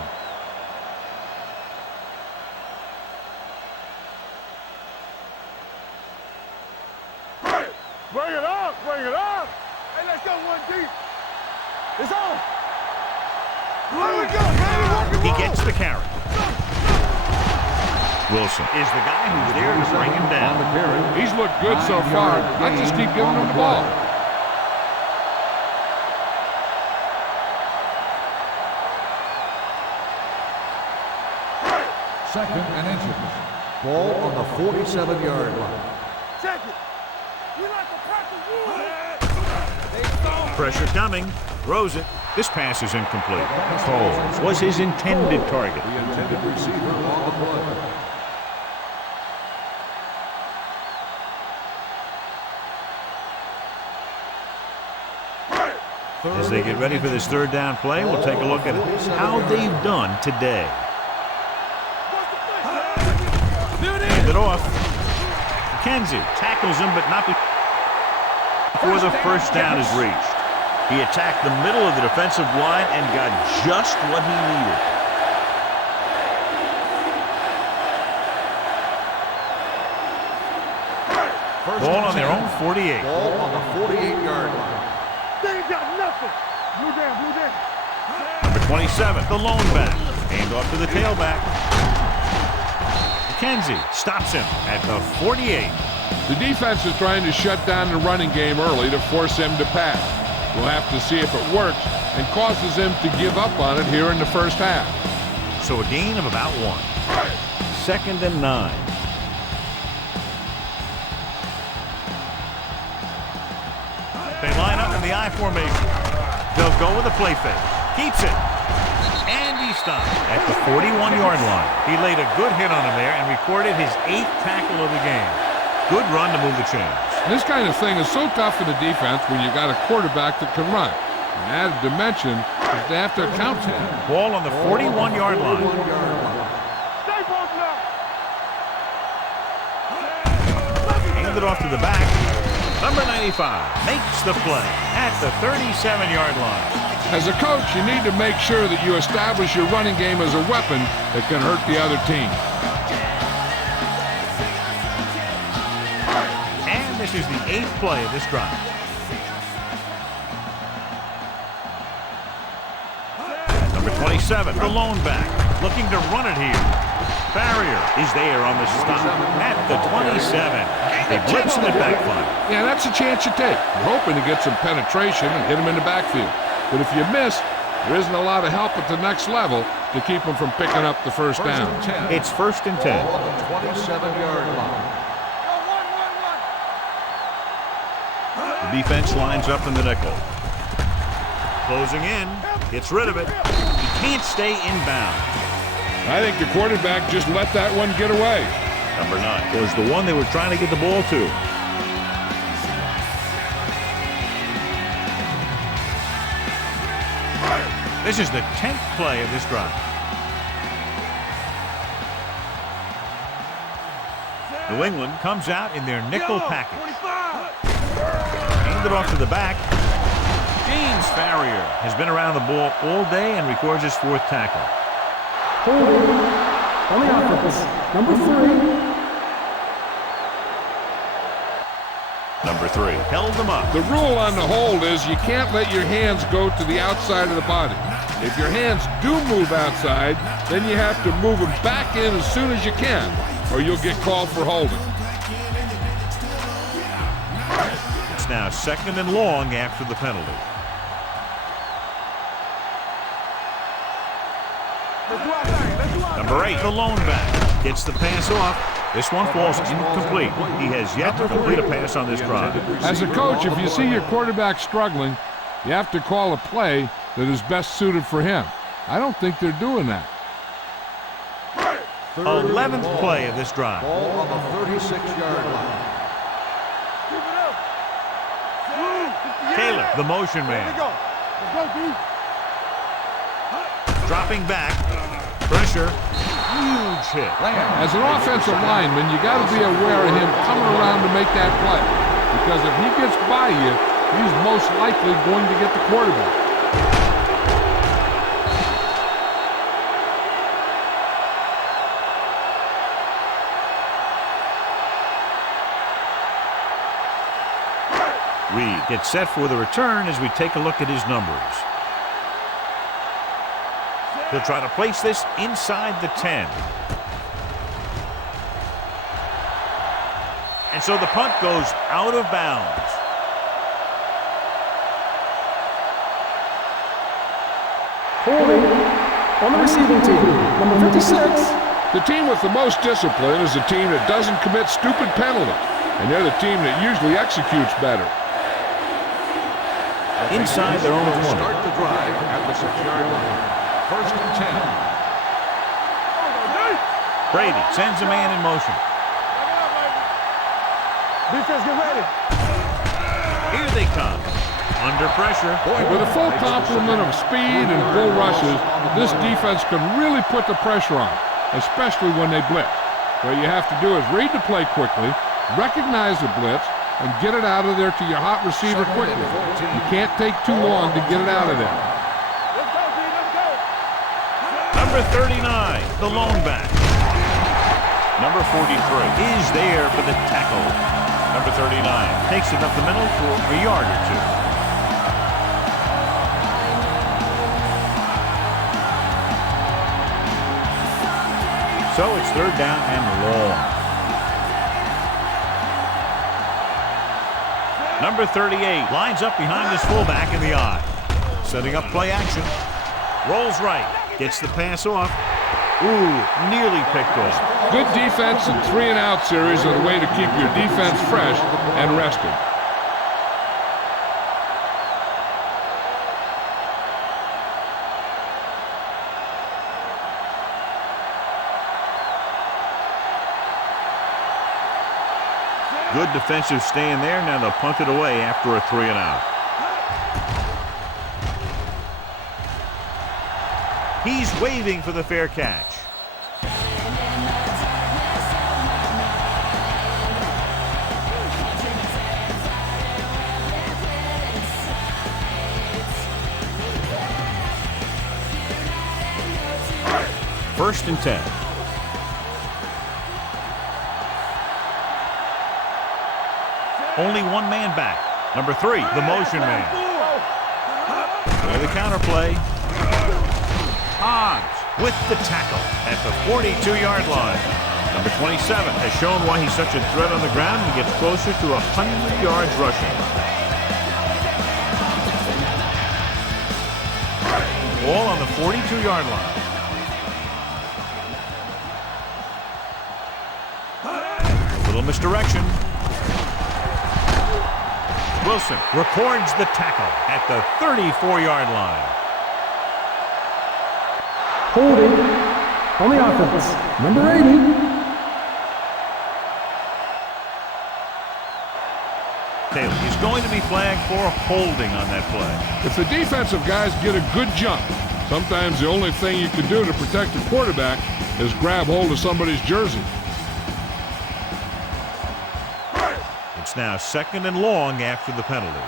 Bring it up, bring it up. Hey, let's go one deep. It's on. There we go, baby. He gets the carry. Wilson is the guy who's there to bring him down. He's looked good so far. I just keep giving him the ball. Second and inches. Ball on the 47-yard line. Check it. We like to practice. Pressure coming. Throws it. This pass is incomplete. Coles was his intended target. The intended receiver on the play. As they get ready for this third down play, we'll take a look at how they've done today. Hand it off. McKenzie tackles him, but not before the first down is reached. He attacked the middle of the defensive line and got just what he needed. Ball on their own 48. Ball on the 48-yard line. They ain't got nothing. Blue down, blue down. Number 27, the lone back. Hand off to the tailback. McKenzie stops him at the 48. The defense is trying to shut down the running game early to force him to pass. We'll have to see if it works and causes him to give up on it here in the first half. So a gain of about 1. Second and 9. They line up in the I formation. They'll go with a play fake. Keeps it. And he stopped at the 41-yard line. He laid a good hit on him there and recorded his 8th tackle of the game. Good run to move the chains. This kind of thing is so tough for the defense when you got a quarterback that can run. An added dimension is they have to account for that. Ball on the 41-yard line. Stay broken up. Hand it off to the back. Number 95 makes the play at the 37-yard line. As a coach, you need to make sure that you establish your running game as a weapon that can hurt the other team. And this is the 8th play of this drive. Number 27, the lone back, looking to run it here. Farrier is there on the stop at the 27. They blitz him at backfield. Yeah, that's a chance you take. You're hoping to get some penetration and get him in the backfield. But if you miss, there isn't a lot of help at the next level to keep him from picking up the first down. It's first and 10. Ball on the 27-yard line. The defense lines up in the nickel. Closing in. Gets rid of it. He can't stay inbound. I think the quarterback just let that one get away. Number 9 was the one they were trying to get the ball to. This is the 10th play of this drive. New England comes out in their nickel package. Hand it off to the back. James Farrier has been around the ball all day and records his 4th tackle. Holding on the offense. Number 3. Number 3 held them up. The rule on the hold is you can't let your hands go to the outside of the body. If your hands do move outside, then you have to move them back in as soon as you can, or you'll get called for holding. It's now 2nd and long after the penalty. Number 8, the lone back, gets the pass off. This one falls incomplete. He has yet to complete a pass on this drive. As a coach, if you see your quarterback struggling, you have to call a play that is best suited for him. I don't think they're doing that. 11th play of this drive. Ball on the 36-yard line. Taylor, the motion man. Dropping back. Pressure. Huge hit. As an offensive lineman, you got to be aware of him coming around to make that play. Because if he gets by you, he's most likely going to get the quarterback. Reed gets set for the return as we take a look at his numbers. He'll try to place this inside the 10. And so the punt goes out of bounds. Holding on the receiving team, number 56. The team with the most discipline is the team that doesn't commit stupid penalties. And they're the team that usually executes better. Inside their own 20. Start the drive at the 6-yard line. 1st and 10. Brady sends a man in motion. Defense, get ready. Here they come. Under pressure. With a full complement of speed and bull rushes, this defense can really put the pressure on, especially when they blitz. What you have to do is read the play quickly, recognize the blitz, and get it out of there to your hot receiver quickly. You can't take too long to get it out of there. Number 39, the lone back. Number 43 is there for the tackle. Number 39 takes it up the middle for a yard or two. So it's 3rd down and long. Number 38 lines up behind his fullback in the I. Setting up play action. Rolls right. Gets the pass off. Ooh, nearly picked off. Good defense and 3-and-out series are the way to keep your defense fresh and rested. Good defensive stand there. Now they'll punt it away after a 3-and-out. He's waving for the fair catch. First and 10. Only one man back. Number 3, the motion man. There the counter play. Hodge with the tackle at the 42-yard line. Number 27 has shown why he's such a threat on the ground and gets closer to 100 yards rushing. Ball on the 42-yard line. Little misdirection. Wilson records the tackle at the 34-yard line. Holding on the offense, number 80. Taylor is going to be flagged for holding on that play. If the defensive guys get a good jump, sometimes the only thing you can do to protect the quarterback is grab hold of somebody's jersey. It's now 2nd and long after the penalty.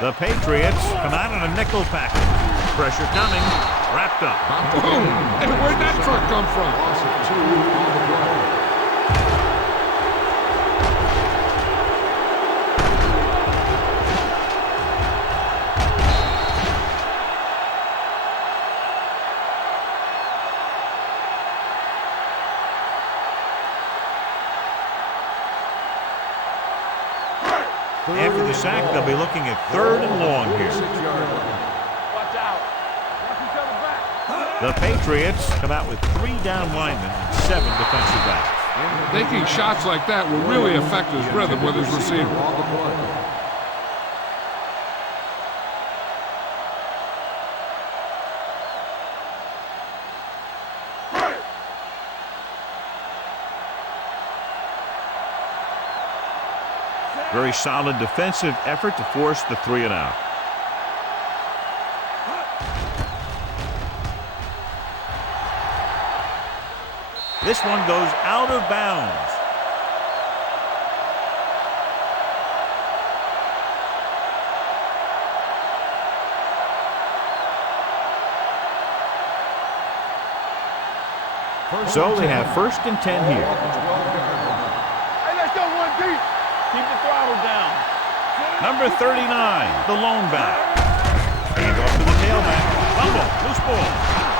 The Patriots come out in a nickel package. Pressure coming. Wrapped up. Boom! Hey, where'd that truck come from? Loss of 2 on the play. After the sack, they'll be looking at 3rd and long here. Watch out. Watch each other back. The Patriots come out with 3 down linemen and 7 defensive backs. Taking shots like that will really affect his rhythm with his receiver. Very solid defensive effort to force the 3 and out. This one goes out of bounds. So they have 1st and 10 here. Hey, let's go 1 deep. Keep the throttle down. Number 39, the lone back. And off to the tailback. Fumble, loose ball.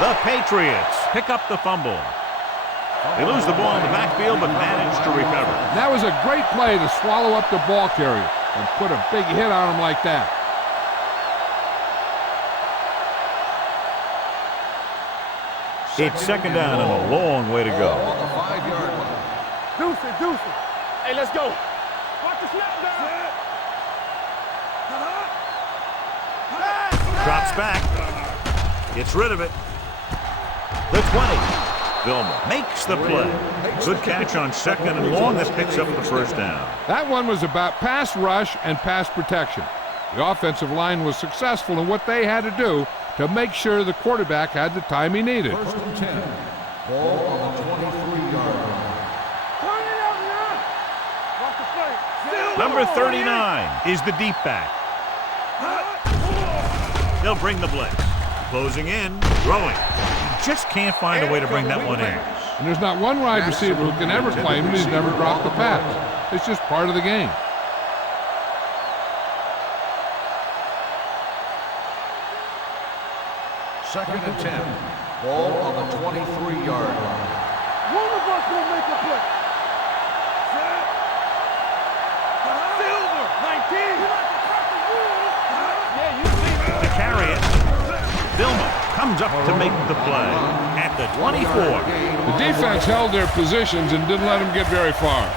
The Patriots pick up the fumble. They lose the ball in the backfield, but manage to recover. That was a great play to swallow up the ball carrier and put a big hit on him like that. It's 2nd down and a long way to go. On the 5-yard line. Deuce it. Hey, let's go. Watch the snap down. Drops back. Gets rid of it. The 20. Vilma makes the play. Good catch on 2nd and long that picks up the 1st down. That one was about pass rush and pass protection. The offensive line was successful in what they had to do to make sure the quarterback had the time he needed. 1st and 10. Ball on the 23-yard line. Turn it out, man. Watch the flank. Number 39 is the deep back. They'll bring the blitz. Closing in, throwing. He just can't find a way to bring that one in. And there's not one wide receiver who can ever claim that he's never dropped a pass. It's just part of the game. Second and 10. Ball on the 23-yard line. One of us will make a play. Silver, 19. Yeah, you see me. To carry it, Vilma comes up to make the play at the 24. The defense held their positions and didn't let them get very far.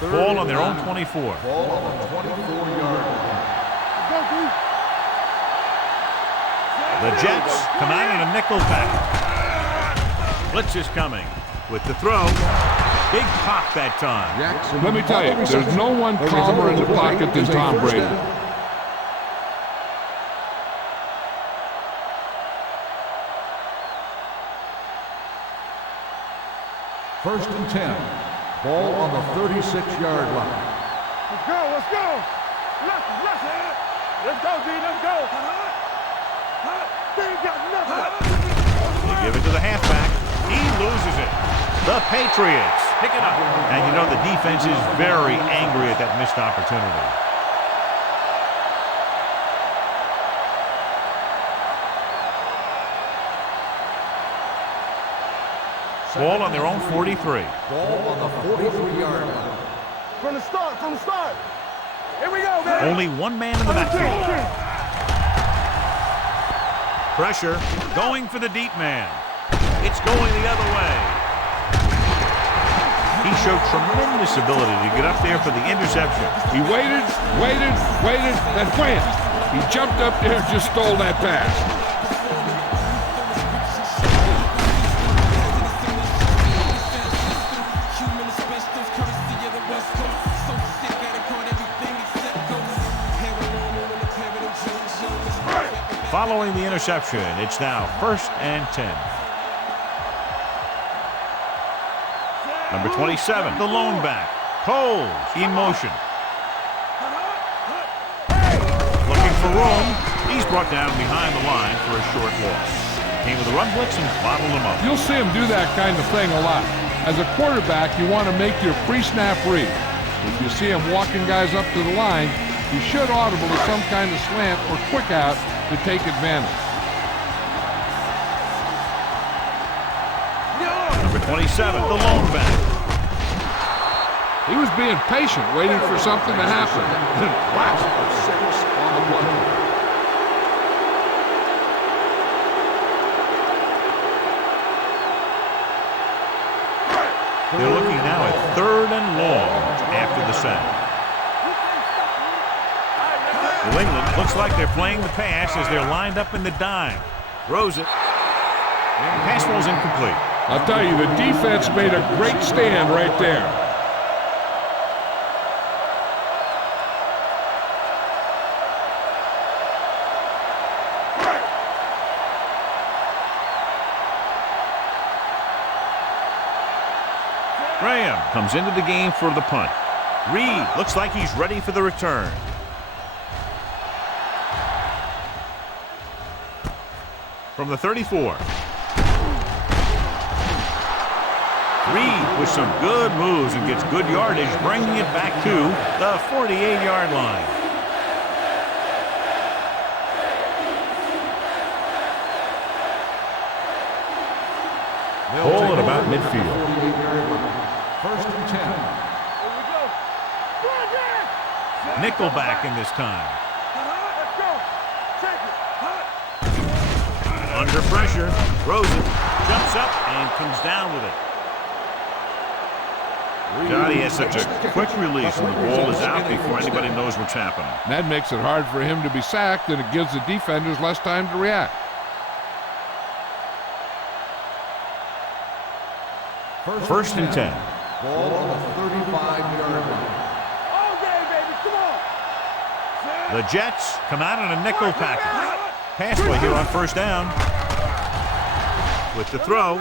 Ball on their own 24. Ball on the 24-yard line. Go, dude. The Jets come out in a nickel pack. Blitz is coming with the throw. Big pop that time. Jackson. Let me tell you, there's no one calmer in the pocket than Tom Brady. First and 10. Ball on the 36-yard line. Let's go. Let's go, D, let's go. They ain't got nothing. They give it to the halfback. He loses it. The Patriots pick it up. And you know the defense is very angry at that missed opportunity. Ball on their own 43. Ball on the 43-yard line. From the start. Here we go, man. Only one man in the backfield. Pressure going for the deep man. It's going the other way. He showed tremendous ability to get up there for the interception. He waited, then wham! He jumped up there and just stole that pass. Following the interception, it's now 1st and 10. Number 27, the lone back. Coles in motion. Looking for room. He's brought down behind the line for a short loss. Came with a run blitz and bottled him up. You'll see him do that kind of thing a lot. As a quarterback, you want to make your pre-snap read. If you see him walking guys up to the line, you should audible to some kind of slant or quick out to take advantage. Number 27, the lone back. He was being patient, waiting for something to happen. Loss of 6 on the play. They're looking now at 3rd and long after the sack. New England looks like they're playing the pass as they're lined up in the dime. Throws it. Pass ball's incomplete. I'll tell you, the defense made a great stand right there. Graham comes into the game for the punt. Reed looks like he's ready for the return. From the 34. Reed with some good moves and gets good yardage, bringing it back to the 48-yard line. Ball at about midfield. 1st and 10. Here we go. Nickelback in this time. Let's go. Check it. Under pressure, throws it, jumps up, and comes down with it. God, he has such a quick release when the ball is out before anybody knows what's happening. That makes it hard for him to be sacked, and it gives the defenders less time to react. First and 10. Ball on the 35-yard line. All day, baby. Come on. The Jets come out in a nickel package. Pass play here on 1st down. With the throw.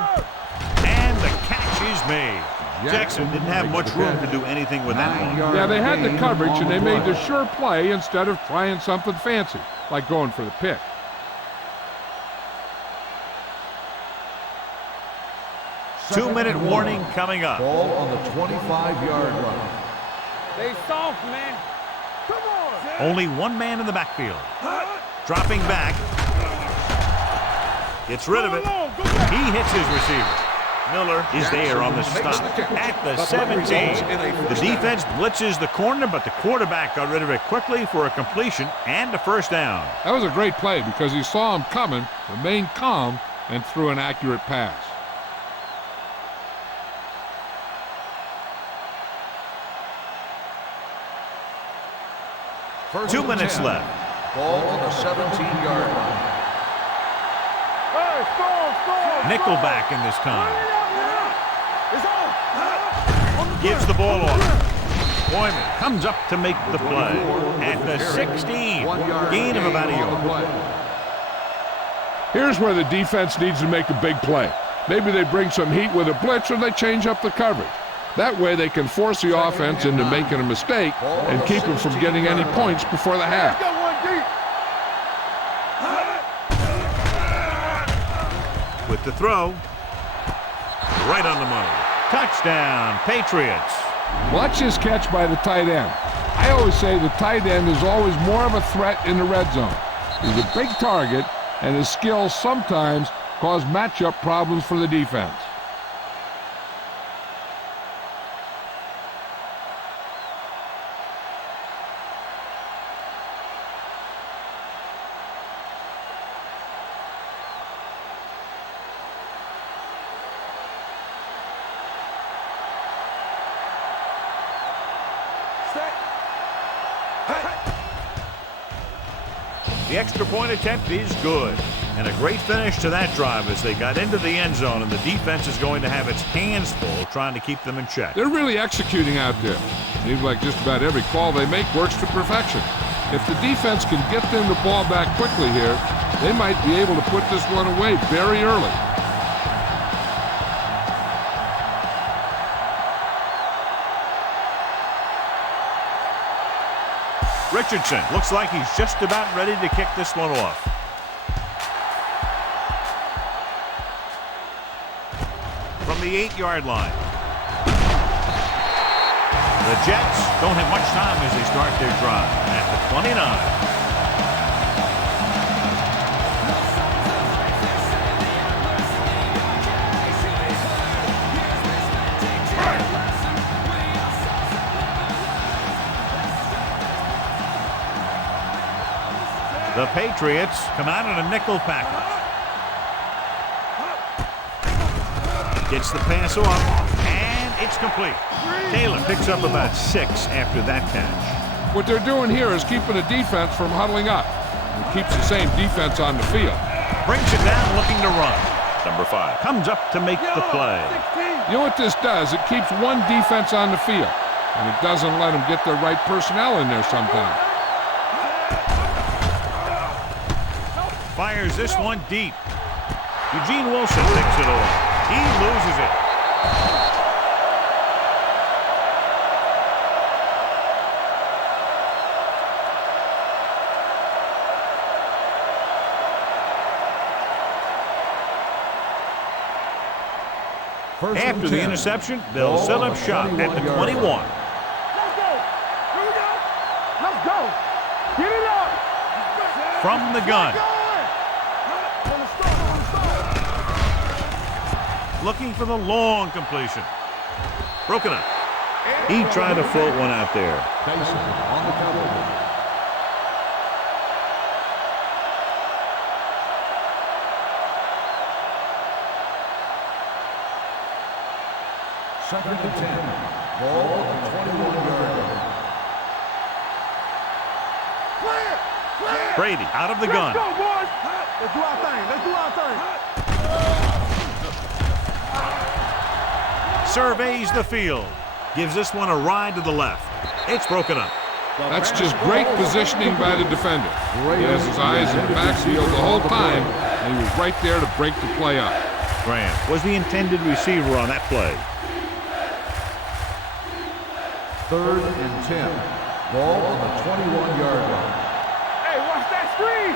And the catch is made. Jackson didn't have much room to do anything with that one. Yeah, they had the coverage, and they made the sure play instead of trying something fancy, like going for the pick. Two-minute warning coming up. Ball on the 25-yard line. Stay soft, man. Come on. Only one man in the backfield. Dropping back. Gets rid of it. He hits his receiver. Miller is there on the stop at the 17. The defense blitzes the corner, but the quarterback got rid of it quickly for a completion and a 1st down. That was a great play because he saw him coming, remained calm, and threw an accurate pass. First 2 and minutes 10. left. Ball on the 17-yard line. Hey, storm. Nickelback in this time. It's on. Gives the ball off. Boyman comes up to make the play at the 16. Gain of about a yard. Here's where the defense needs to make a big play. Maybe they bring some heat with a blitz, or they change up the coverage. That way they can force the offense into making a mistake and keep them from getting any points before the half. Got one deep. With the throw. Right on the money. Touchdown, Patriots. Watch his catch by the tight end. I always say the tight end is always more of a threat in the red zone. He's a big target, and his skills sometimes cause matchup problems for the defense. The extra point attempt is good. And a great finish to that drive as they got into the end zone, and the defense is going to have its hands full trying to keep them in check. They're really executing out there. Seems like just about every call they make works to perfection. If the defense can get them the ball back quickly here, they might be able to put this one away very early. Richardson looks like he's just about ready to kick this one off. From the 8-yard line. The Jets don't have much time as they start their drive at the 29. The Patriots come out in a nickel package. Gets the pass off, and it's complete. Taylor picks up about 6 after that catch. What they're doing here is keeping the defense from huddling up. It keeps the same defense on the field. Brings it down looking to run. Number 5 comes up to make the play. You know what this does? It keeps one defense on the field, and it doesn't let them get the right personnel in there sometimes. Fires this one deep. Eugene Wilson picks it off. He loses it. After the interception, they'll set up shop at the 21. Let's go. Here we go. Let's go. Get it up. From the gun. Looking for the long completion. Broken up. He tried to float one out there. On the cover. Second and 10. Ball on the 21-yard line. Brady out of the gun. Let's go, boys. Let's do our thing. Let's do our thing. Surveys the field. Gives this one a ride to the left. It's broken up. That's just great positioning by the defender. He has his eyes in the backfield the whole time, and he was right there to break the play up. Graham was the intended receiver on that play. Third and 10. Ball on the 21-yard line. Hey, watch that screen.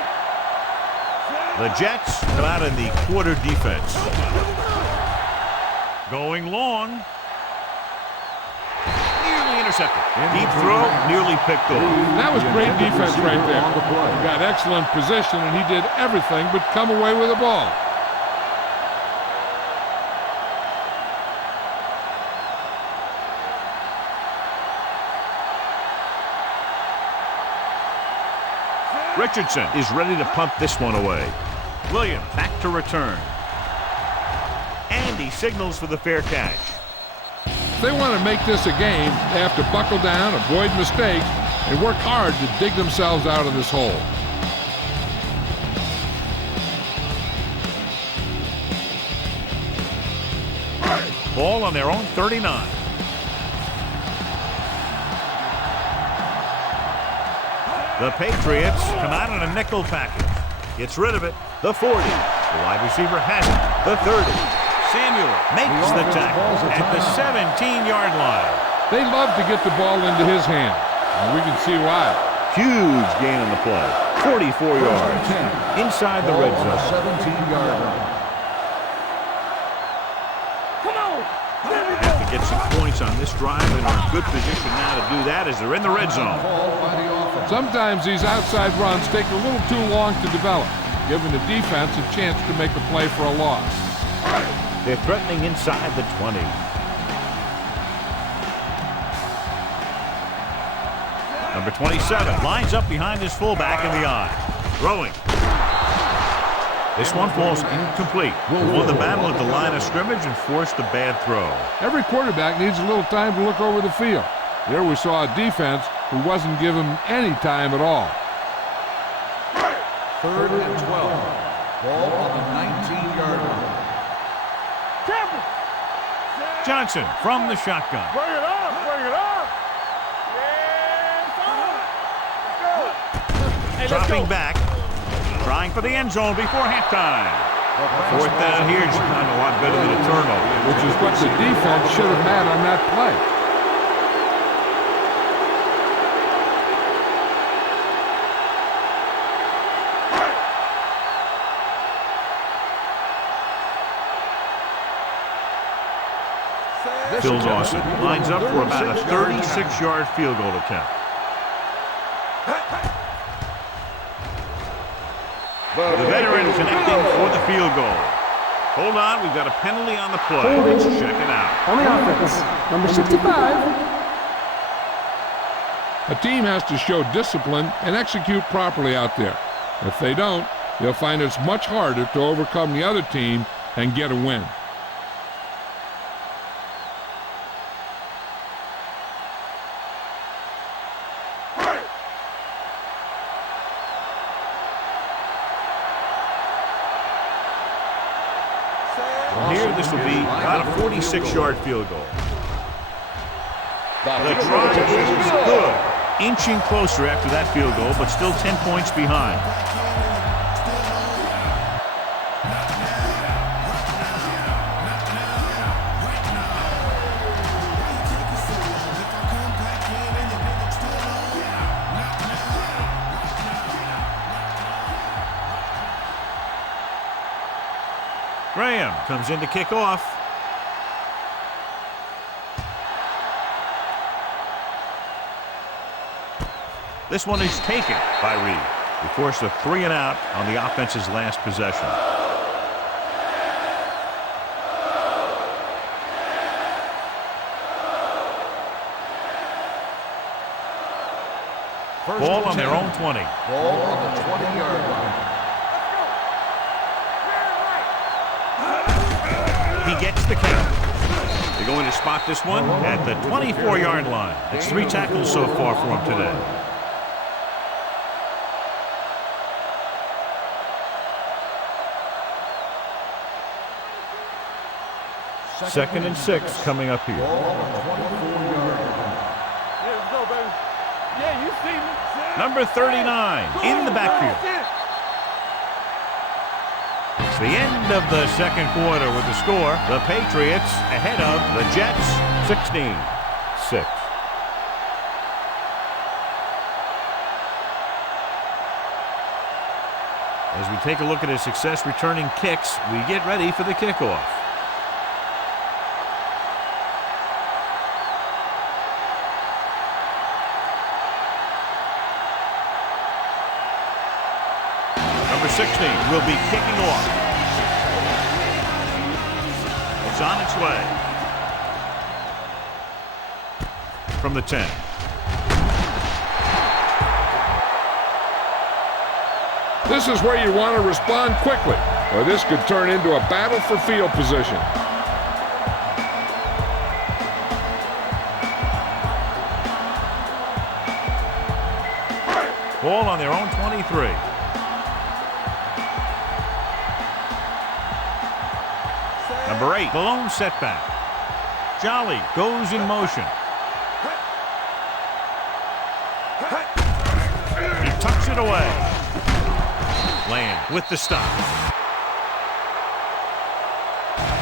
The Jets come out in the quarter defense. Going long. Nearly intercepted. Deep throw, nearly picked off. That was great defense right there. He got excellent position, and he did everything but come away with the ball. Richardson is ready to punt this one away. Williams back to return. And he signals for the fair catch. If they want to make this a game, they have to buckle down, avoid mistakes, and work hard to dig themselves out of this hole. Ball on their own 39. The Patriots come out in a nickel package. Gets rid of it. The 40. The wide receiver has it. The 30. Samuel makes the tackle at the 17-yard line. They love to get the ball into his hands, and we can see why. Huge gain on the play. 44 yards. Inside the red zone. 17-yard line. Come on. Have to get some points on this drive and are in good position now to do that as they're in the red zone. Sometimes these outside runs take a little too long to develop, giving the defense a chance to make a play for a loss. They're threatening inside the 20. Number 27 lines up behind his fullback in the eye. Throwing. This one falls incomplete. Won the battle at the line of scrimmage and forced a bad throw. Every quarterback needs a little time to look over the field. There we saw a defense who wasn't given any time at all. Third and 12. Ball on the 19-yard line. Johnson from the shotgun. Bring it up. Bring it up. Yeah, Dropping back. Trying for the end zone before halftime. Fourth down here is not a lot better than a turnover. Which is what the defense should have had on that play. Phil Dawson lines up for about a 36-yard field goal attempt. The veteran connecting for the field goal. Hold on, we've got a penalty on the play. Let's check it out. On the offense, number 65. A team has to show discipline and execute properly out there. If they don't, they'll find it's much harder to overcome the other team and get a win. From here, this will be about a 46-yard field goal. The drive is good. Inching closer after that field goal, but still 10 points behind. Graham comes in to kick off. This one is taken by Reed. He forced a 3-and-out on the offense's last possession. Ball on their own 20. Ball on the 20-yard line. He gets the count. They're going to spot this one at the 24-yard line. That's 3 tackles so far for him today. Second and 6 coming up here. Ball on the 24-yard line. Yeah, let's go, baby. Yeah, you see me. Number 39 in the backfield. It's the end of the second quarter with the score. The Patriots ahead of the Jets 16-6. As we take a look at his success returning kicks, we get ready for the kickoff. Number 16 will be kicking off. It's on its way. From the 10. This is where you want to respond quickly, or this could turn into a battle for field position. Ball on their own 23. Number 8, the lone setback. Jolly goes in motion. He tucks it away. Land with the stop.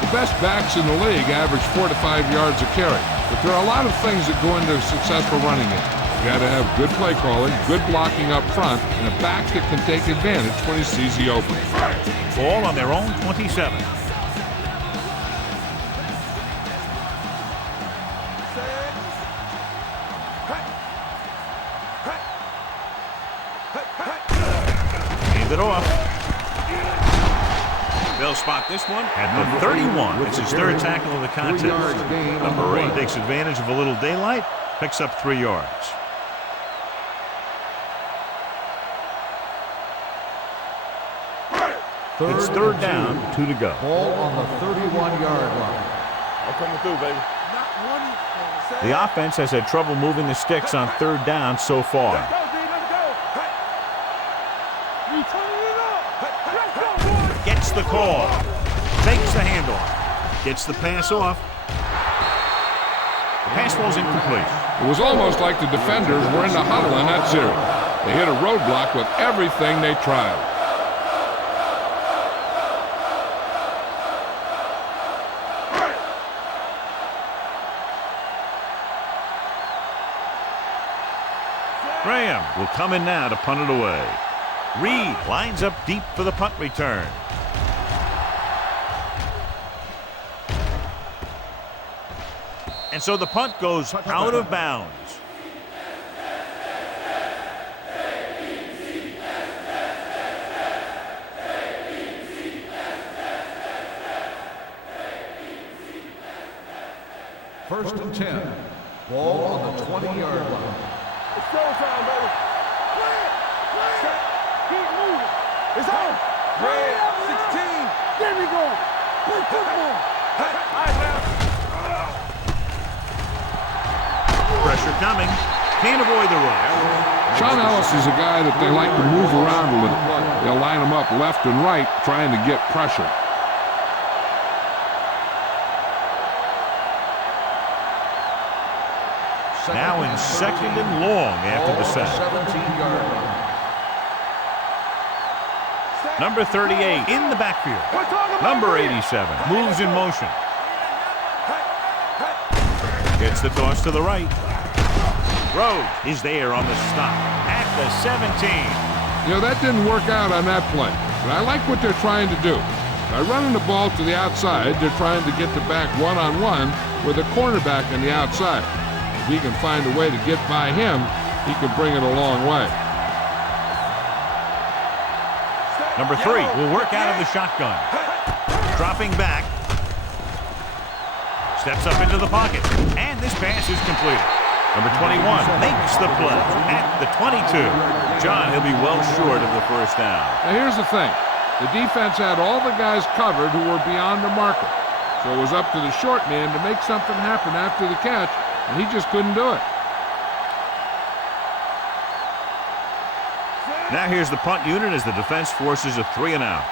The best backs in the league average 4 to 5 yards a carry, but there are a lot of things that go into a successful running game. You got to have good play calling, good blocking up front, and a back that can take advantage when he sees the opening. Ball on their own 27. It off. They'll spot this one at number 31. It's his third tackle of the contest. Number 8 takes advantage of a little daylight, picks up 3 yards. It's third down, 2 to go. Ball on the 31-yard line. I'm coming through, baby. The offense has had trouble moving the sticks on third down so far. Let's go, D. Let's go. You turning it up. Let's go, boy. Gets the call. Takes the handoff. Gets the pass off. The pass falls incomplete. It was almost like the defenders were in the huddle in that series. They hit a roadblock with everything they tried. Graham will come in now to punt it away. Reed lines up deep for the punt return. And so the punt goes out of bounds. First and 10. Ball on the 20-yard line. It's showtime, baby. Play it. Play it. Keep moving. It's on. Red 16. There we go. Play football. Pressure coming. Can't avoid the rush. Sean Ellis is a guy that they like to move around a little. They'll line him up left and right trying to get pressure. Now in second and long after the set. 17-yard line. Number 38 in the backfield. Number 87 moves in motion. Gets the toss to the right. Rhodes is there on the stop at the 17. You know, that didn't work out on that play, but I like what they're trying to do. By running the ball to the outside, they're trying to get the back one-on-one with a cornerback on the outside. If he can find a way to get by him, he can bring it a long way. Number 3 will work out of the shotgun. Dropping back. Steps up into the pocket. And this pass is completed. Number 21 makes the play at the 22. John, he'll be well short of the first down. Now here's the thing. The defense had all the guys covered who were beyond the marker. So it was up to the short man to make something happen after the catch, and he just couldn't do it. Now here's the punt unit as the defense forces a 3-and-out.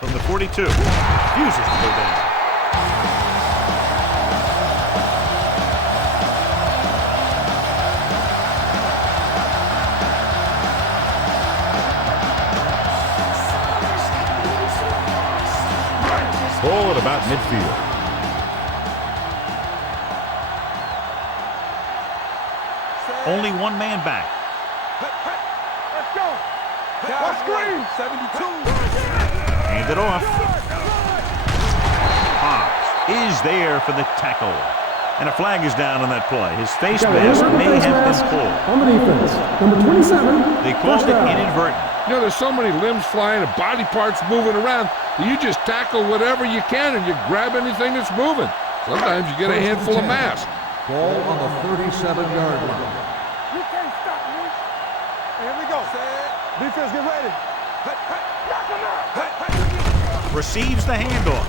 From the 42, refuses to go down. Ball at about midfield. Only one man back. Let's go. Let's screen. 72. Hand it off. Hobbs is there for the tackle. And a flag is down on that play. His face mask may have been pulled. On the defense, number 27. They called it inadvertent. You know, there's so many limbs flying and body parts moving around that you just tackle whatever you can and you grab anything that's moving. Sometimes you get a handful of mass. Ball on the 37-yard line. You can't stop me. Here we go. Defense, get ready. Knock him out. Receives the handoff.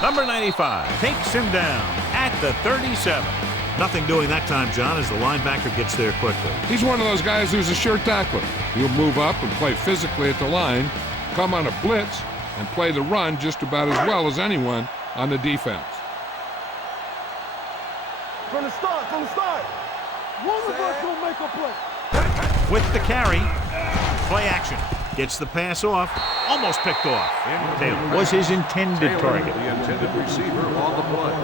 Number 95 takes him down at the 37. Nothing doing that time, John, as the linebacker gets there quickly. He's one of those guys who's a sure tackler. He'll move up and play physically at the line, come on a blitz, and play the run just about as well as anyone on the defense. From the start. One of us will make a play. With the carry, play action. Gets the pass off, almost picked off. Taylor was his intended target. The intended receiver on the play.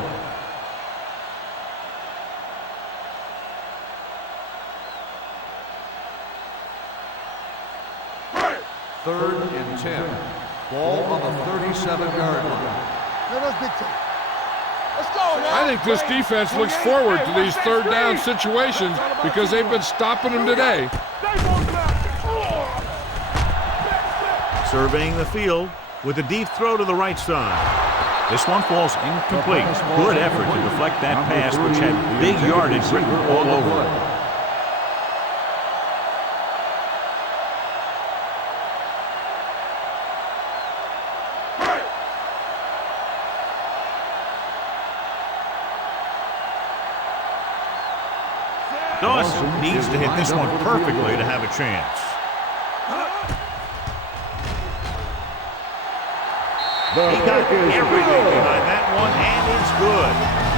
Third and 10. Ball on the 37-yard line. Let us dictate. Let's go, man. I think this defense looks forward to these third down situations because they've been stopping them today. Surveying the field with a deep throw to the right side. This one falls incomplete. Good effort to deflect that pass, which had big yardage written all over it. Dawson needs to hit this one perfectly to have a chance. He got everything behind that one, and it's good.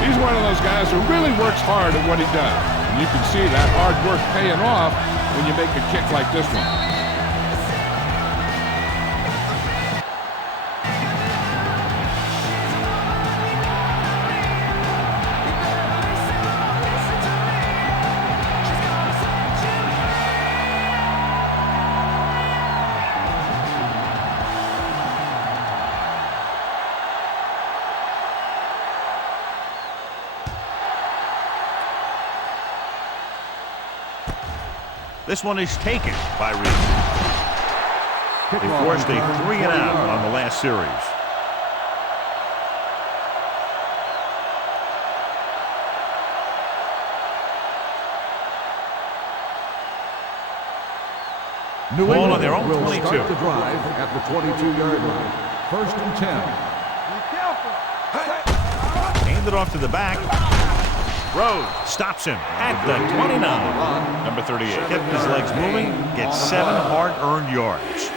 He's one of those guys who really works hard at what he does. And you can see that hard work paying off when you make a kick like this one. This one is taken by Reed. They forced a 3-and-out on the last series. New Ball England on their own will 22. start the drive at the 22-yard line. First and 10. Be careful. Hand it off to the back. Rhodes stops him at the 29. Number 38 kept his legs moving, gets 7 hard-earned yards.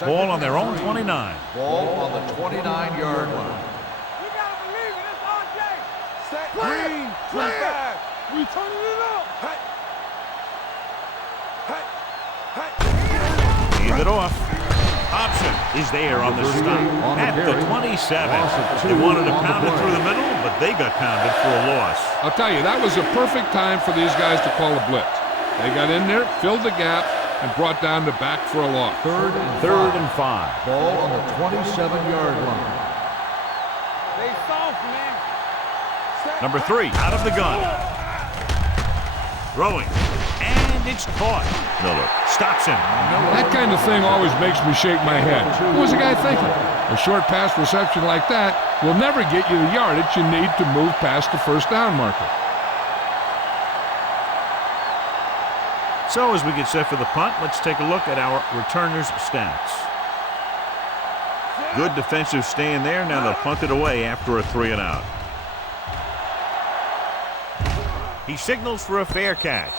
Ball on their own 29. Ball on the 29-yard line. You gotta believe it. It's RJ. Set green. Drop back. We turning it up. Hand it off. Hobson is there on the stop at the 27. They wanted to pound it through the middle, but they got pounded for a loss. I'll tell you, that was a perfect time for these guys to call a blitz. They got in there, filled the gap, and brought down the back for a loss. Third and 5. Ball on the 27-yard line. They soft, man. Number 3 out of the gun. Throwing. And it's caught. Miller stops him. That kind of thing always makes me shake my head. What was the guy thinking? A short pass reception like that will never get you the yardage you need to move past the first down marker. So as we get set for the punt, let's take a look at our returners' stats. Good defensive stand there. Now they'll punt it away after a 3-and-out. He signals for a fair catch.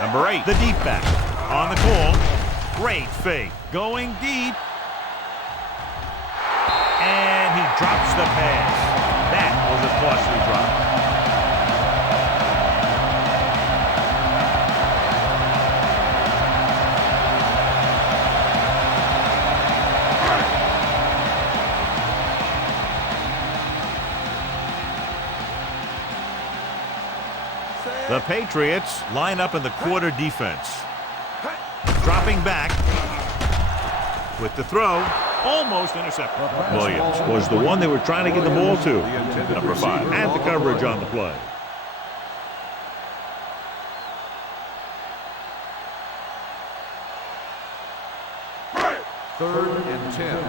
Number 8, the deep back. On the call. Great fake. Going deep. And he drops the pass. That was a costly drop. The Patriots line up in the quarter defense. Dropping back with the throw. Almost intercepted. Williams was the one they were trying to get the ball to. Number 5 had the coverage on the play. Third and 10.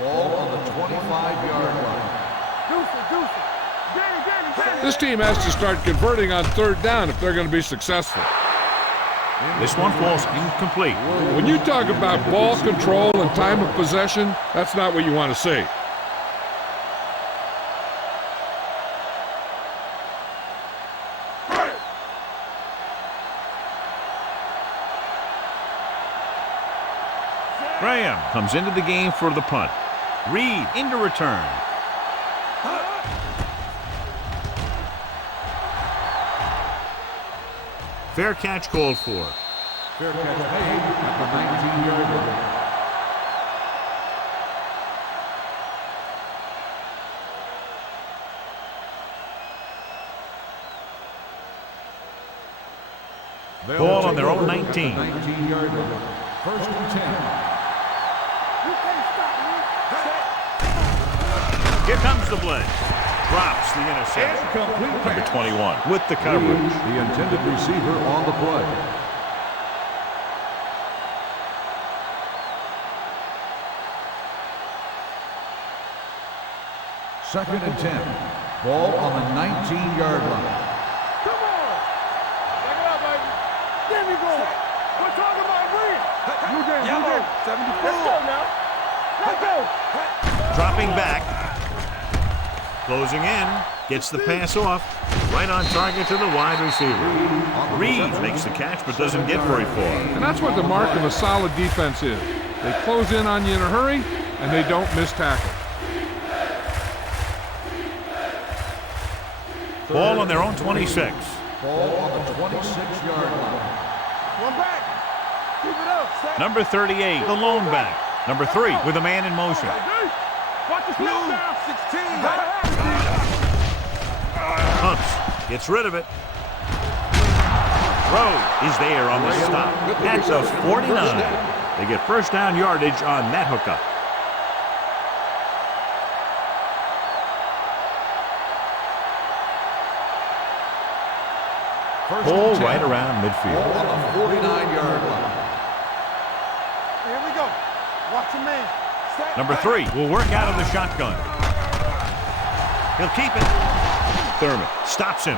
Ball on the 25-yard line. This team has to start converting on third down if they're going to be successful. This one falls incomplete. When you talk about ball control and time of possession, that's not what you want to see. Graham comes into the game for the punt. Reed into return. Fair catch called for. Fair catch made at the 19-yard line. Ball on their own 19. 19-yard line. First and 10. Here comes the blitz. Drops the interception. Number 21 with the coverage. The intended receiver on the play. Second and 10. Ball on the 19-yard line. Come on. Check it out, baby. There we go. We're talking about green. You game. 74. Let's go now. Let's go. Dropping back. Closing in. Gets the pass off. Right on target to the wide receiver. Reed makes the catch but doesn't get very far. And that's what the mark of a solid defense is. They close in on you in a hurry, and they don't miss tackle. Ball on their own 26. Ball on the 26-yard line. One back. Keep it up. Set. Number 38, the lone back. Number 3 with a man in motion. Watch the slow down. 16. Hunts gets rid of it. Rhodes is there on the stop. That's a 49. They get first down yardage on that hookup. Ball right around midfield. Ball on the 49-yard line. Here we go. Watch your man. Number 3 will work out of the shotgun. He'll keep it. Thurman stops him.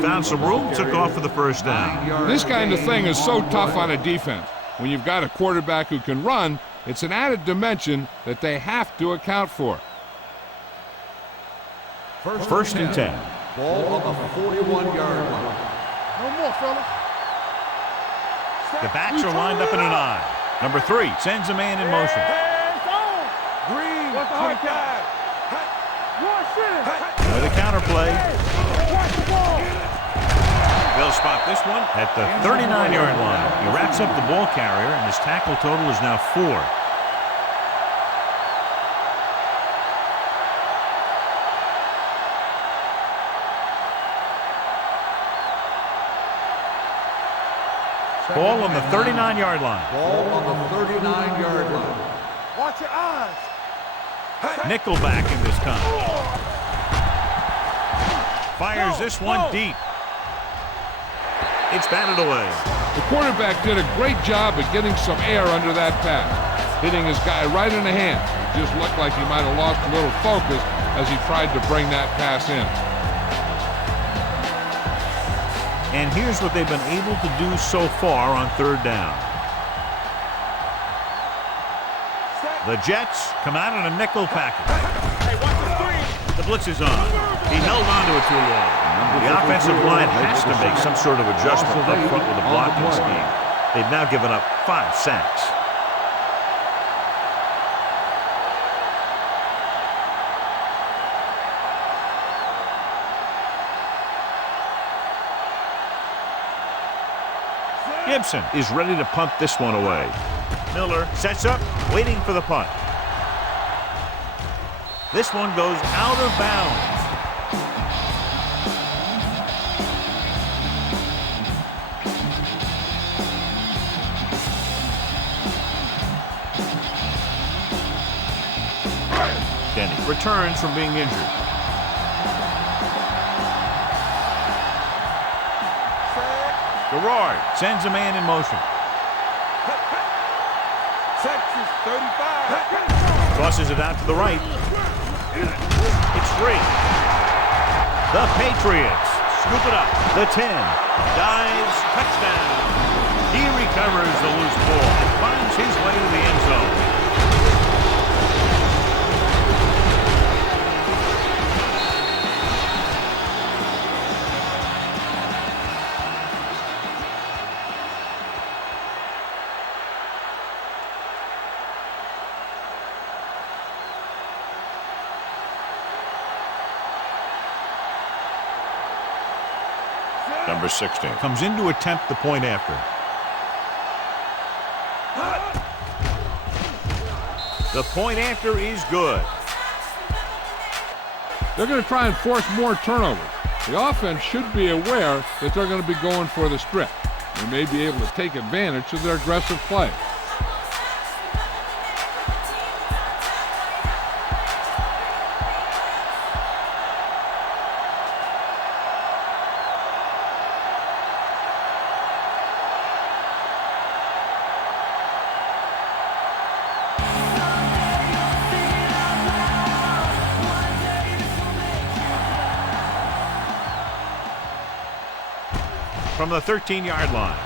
Found some room, took off for the first down. This kind of thing is so tough on a defense. When you've got a quarterback who can run, it's an added dimension that they have to account for. First and 10. Ball on the 41-yard line. No more, fellas. The backs are lined up in an eye. Number 3 sends a man in motion. Hands on. Green. What's the hard count? Rush in. With a counterplay. Watch the ball. They'll spot this one at the 39-yard line. He wraps up the ball carrier, and his tackle total is now 4. Ball on the 39-yard line. Ball on the 39-yard line. Watch your eyes. Nickelback in this time. Fires this one deep. It's batted away. The quarterback did a great job of getting some air under that pass, hitting his guy right in the hand. It just looked like he might have lost a little focus as he tried to bring that pass in. And here's what they've been able to do so far on third down. The Jets come out in a nickel package. Hey, watch the screen. The blitz is on. He held on to it too long. The offensive line has to make some sort of adjustment up front with a blocking scheme. They've now given up 5 sacks. Gibson is ready to punt this one away. Miller sets up, waiting for the punt. This one goes out of bounds. Denny returns from being injured. Garrard sends a man in motion. Texas 35. Tosses it out to the right. It's free. The Patriots scoop it up. The 10. Dives. Touchdown. He recovers the loose ball and finds his way to the end zone. Number 16 comes in to attempt the point after. The point after is good. They're going to try and force more turnovers. The offense should be aware that they're going to be going for the strip. They may be able to take advantage of their aggressive play. From the 13-yard line.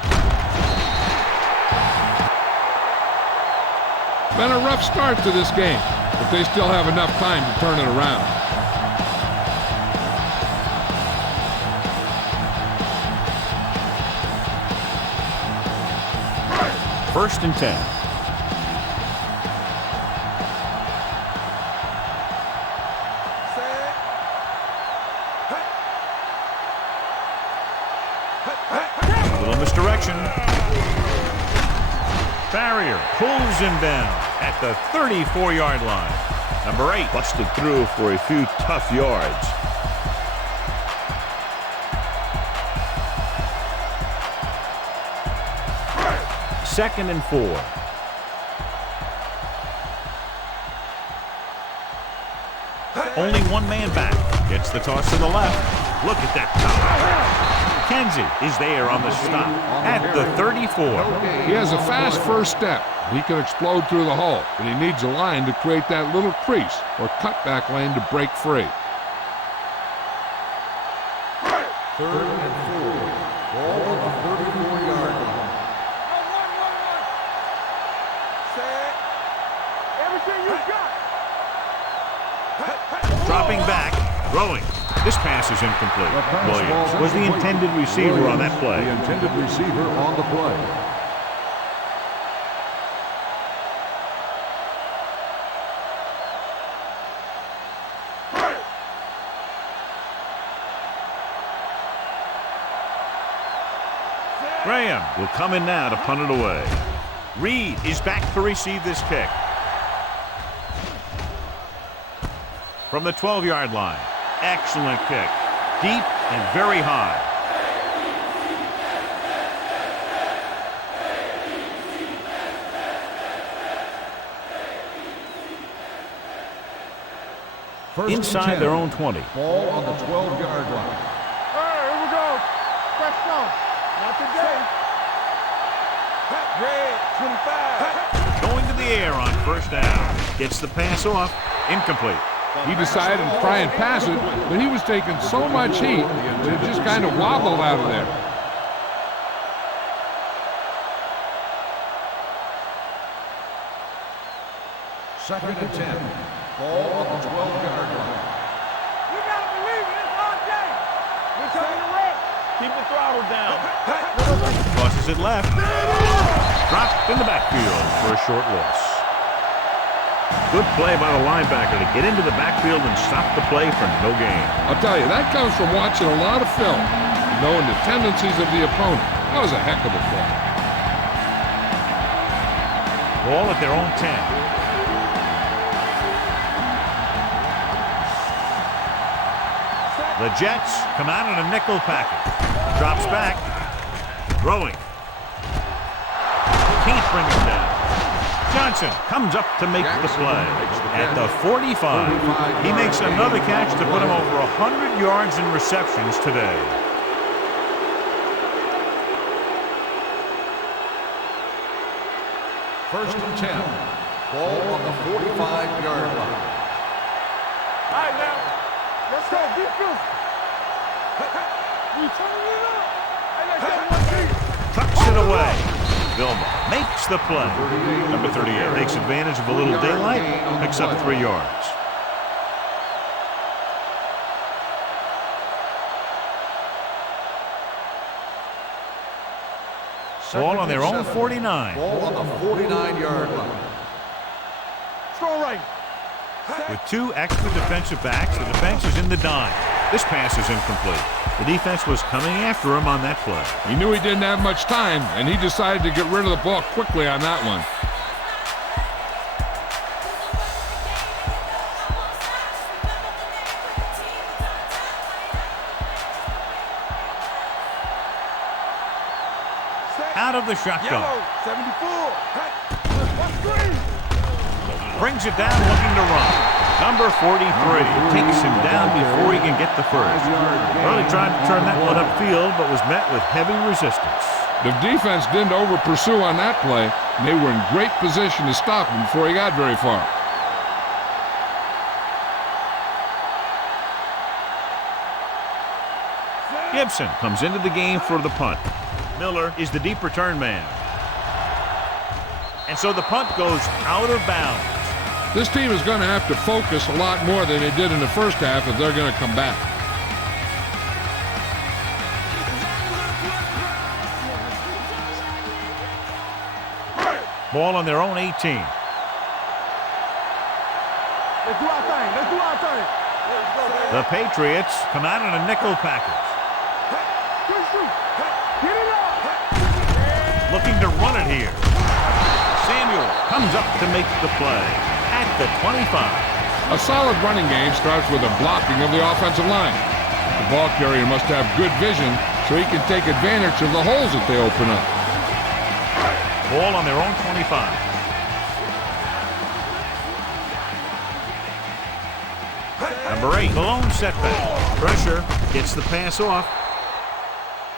Been a rough start to this game, but they still have enough time to turn it around. First and 10. Misdirection. Barrier pulls him down at the 34-yard line. Number 8 busted through for a few tough yards. Second and 4. Only one man back. Gets the toss to the left. Look at that power. McKenzie is there on the stop at the 34. He has a fast first step. He can explode through the hole, but he needs a line to create that little crease or cutback lane to break free. 3rd and 4. Ball on the 34-yard line. Set. Everything you got. Dropping back, throwing. This pass is incomplete. Williams was the intended receiver on that play. The intended receiver on the play. Graham will come in now to punt it away. Reed is back to receive this kick. From the 12-yard line. Excellent kick. Deep and very high. Inside their own 20. Ball on the 12-yard line. All right, here we go. Fresh start. Not today. Red, 25. Going to the air on first down. Gets the pass off. Incomplete. He decided to try and pass it, but he was taking so much heat that it just kind of wobbled out of there. Second and 10. Ball on the 12-yard line. You gotta believe it. It's our day. We're coming to red. Keep the throttle down. Tosses it left. Dropped in the backfield for a short loss. Good play by the linebacker to get into the backfield and stop the play for no gain. I'll tell you, that comes from watching a lot of film, knowing the tendencies of the opponent. That was a heck of a play. Ball at their own 10. The Jets come out in a nickel package. Drops back. Throwing. Can't bring him down. Johnson comes up to make the play. At the 45, he makes another catch to put him over 100 yards in receptions today. First and 10. Ball on the 45-yard line. All right, now. Let's go. Defense. We turning it up. Hey, let's get one team. Tucks it away. Vilma makes the play. Number 38 takes advantage of a little daylight, picks up 3 yards. Ball on their own 49. Ball on the 49-yard line. Strong right. With 2 extra defensive backs, the defense is in the dime. This pass is incomplete. The defense was coming after him on that play. He knew he didn't have much time, and he decided to get rid of the ball quickly on that one. Out of the shotgun. Yellow, 74. Brings it down looking to run. Number 43 takes him down before he can get the first. Early tried to turn that one upfield, but was met with heavy resistance. The defense didn't over-pursue on that play, and they were in great position to stop him before he got very far. Gibson comes into the game for the punt. Miller is the deep return man. And so the punt goes out of bounds. This team is going to have to focus a lot more than they did in the first half if they're going to come back. Ball on their own 18. Let's do our thing. Let's do our thing. The Patriots come out in a nickel package. Good shoot. Get it up. Looking to run it here. Samuel comes up to make the play at the 25. A solid running game starts with a blocking of the offensive line. The ball carrier must have good vision so he can take advantage of the holes that they open up. Ball on their own 25. Number 8, the lone setback. Pressure, gets the pass off.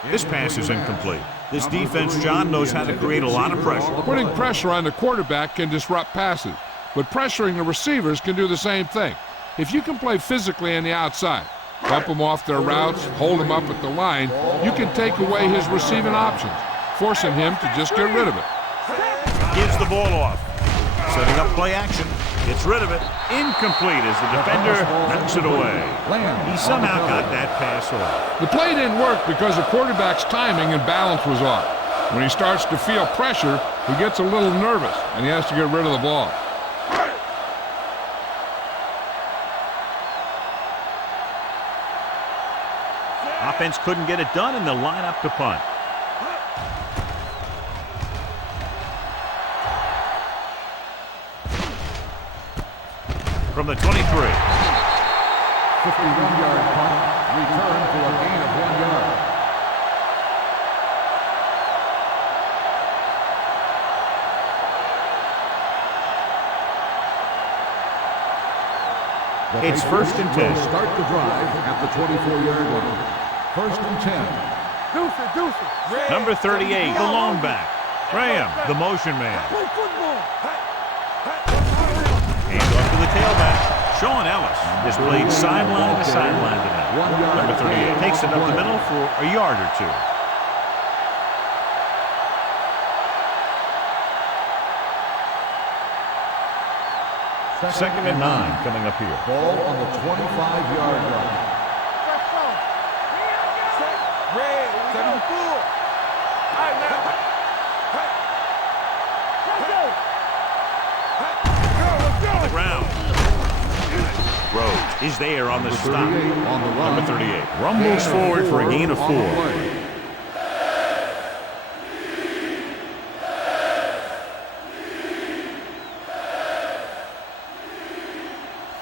This pass is incomplete. This defense, John, knows how to create a lot of pressure. Putting pressure on the quarterback can disrupt passes, but pressuring the receivers can do the same thing. If you can play physically on the outside, bump them off their routes, hold them up at the line, you can take away his receiving options, forcing him to just get rid of it. Gives the ball off. Setting up play action. Gets rid of it. Incomplete as the defender knocks it away. He somehow got that pass off. The play didn't work because the quarterback's timing and balance was off. When he starts to feel pressure, he gets a little nervous, and he has to get rid of the ball. Offense couldn't get it done, and they'll line up to punt. From the 23. 51-yard punt, return for a gain of 1 yard. It's first and 10. Start the drive at the 24-yard line. First and 10. Deuces. Number 38, the lone back. Graham, the motion man. Play football. Hands off to the tailback. Sean Ellis is played sideline to sideline tonight. Number 38 takes it up the middle for a yard or two. Second and 9 coming up here. Ball on the 25-yard line. Let's go. Red, 74. All right, now. Let's go. On the ground. Rhodes is there on the stop. On the run. Number 38 rumbles forward for a gain of 4.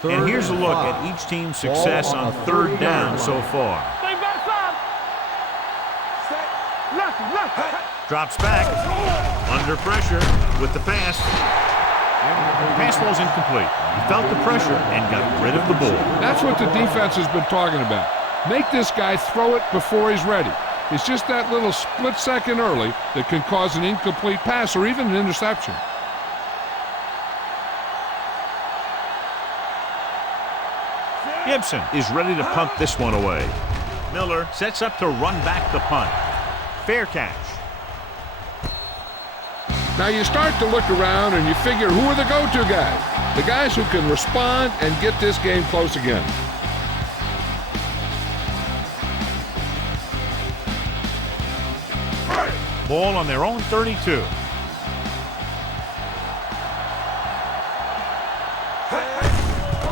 And here's a look at each team's success on third down so far. Stay back side. Left. Drops back. Under pressure with the pass. Pass falls incomplete. He felt the pressure and got rid of the ball. That's what the defense has been talking about. Make this guy throw it before he's ready. It's just that little split second early that can cause an incomplete pass or even an interception. Gibson is ready to punt this one away. Miller sets up to run back the punt. Fair catch. Now you start to look around and you figure, who are the go-to guys? The guys who can respond and get this game close again. Ball on their own 32.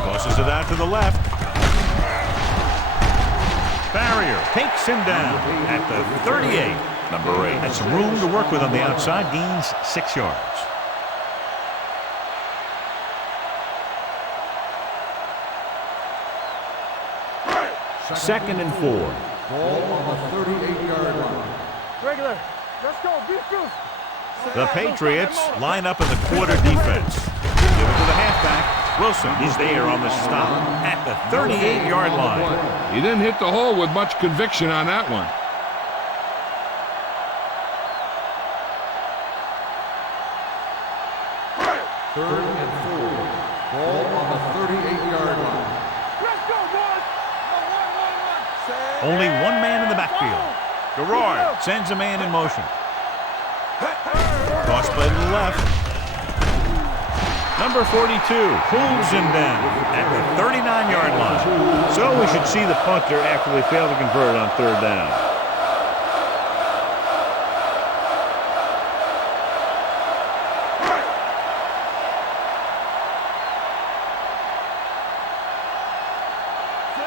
Tosses it out to the left. Barrier takes him down at the 38. Number 8 has some room to work with on the outside, gains 6 yards. Second and 4. Ball on the 38-yard line. Regular. Let's go. Beat you. The Patriots line up in the quarter defense. Give it to the halfback. Wilson is there on the stop at the 38-yard line. He didn't hit the hole with much conviction on that one. Third and 4. Ball on the 38-yard line. Let's go, boys. Only one man in the backfield. Garrard sends a man in motion. Toss play to the left. Number 42 pulls him down at the 39-yard line. So we should see the punter after they fail to convert on third down.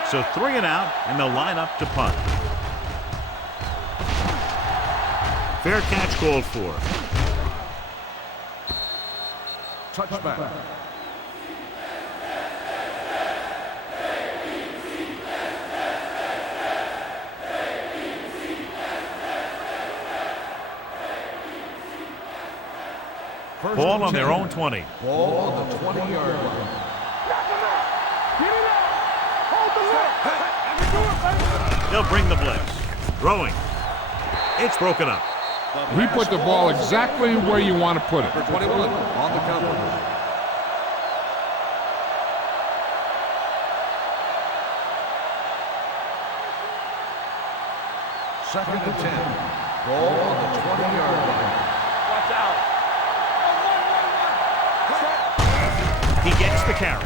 So 3 and out, and they'll line up to punt. Fair catch called for. Touchback. Ball on their own 20. Ball on the 20-yard line. Get it out. Hold the leg. Let me do it, baby. They'll bring the blitz. Throwing. It's broken up. He put the ball exactly where you want to put it. Number 21 on the cover. Second and 10. Ball on the 20-yard line. Watch out. He gets the carry.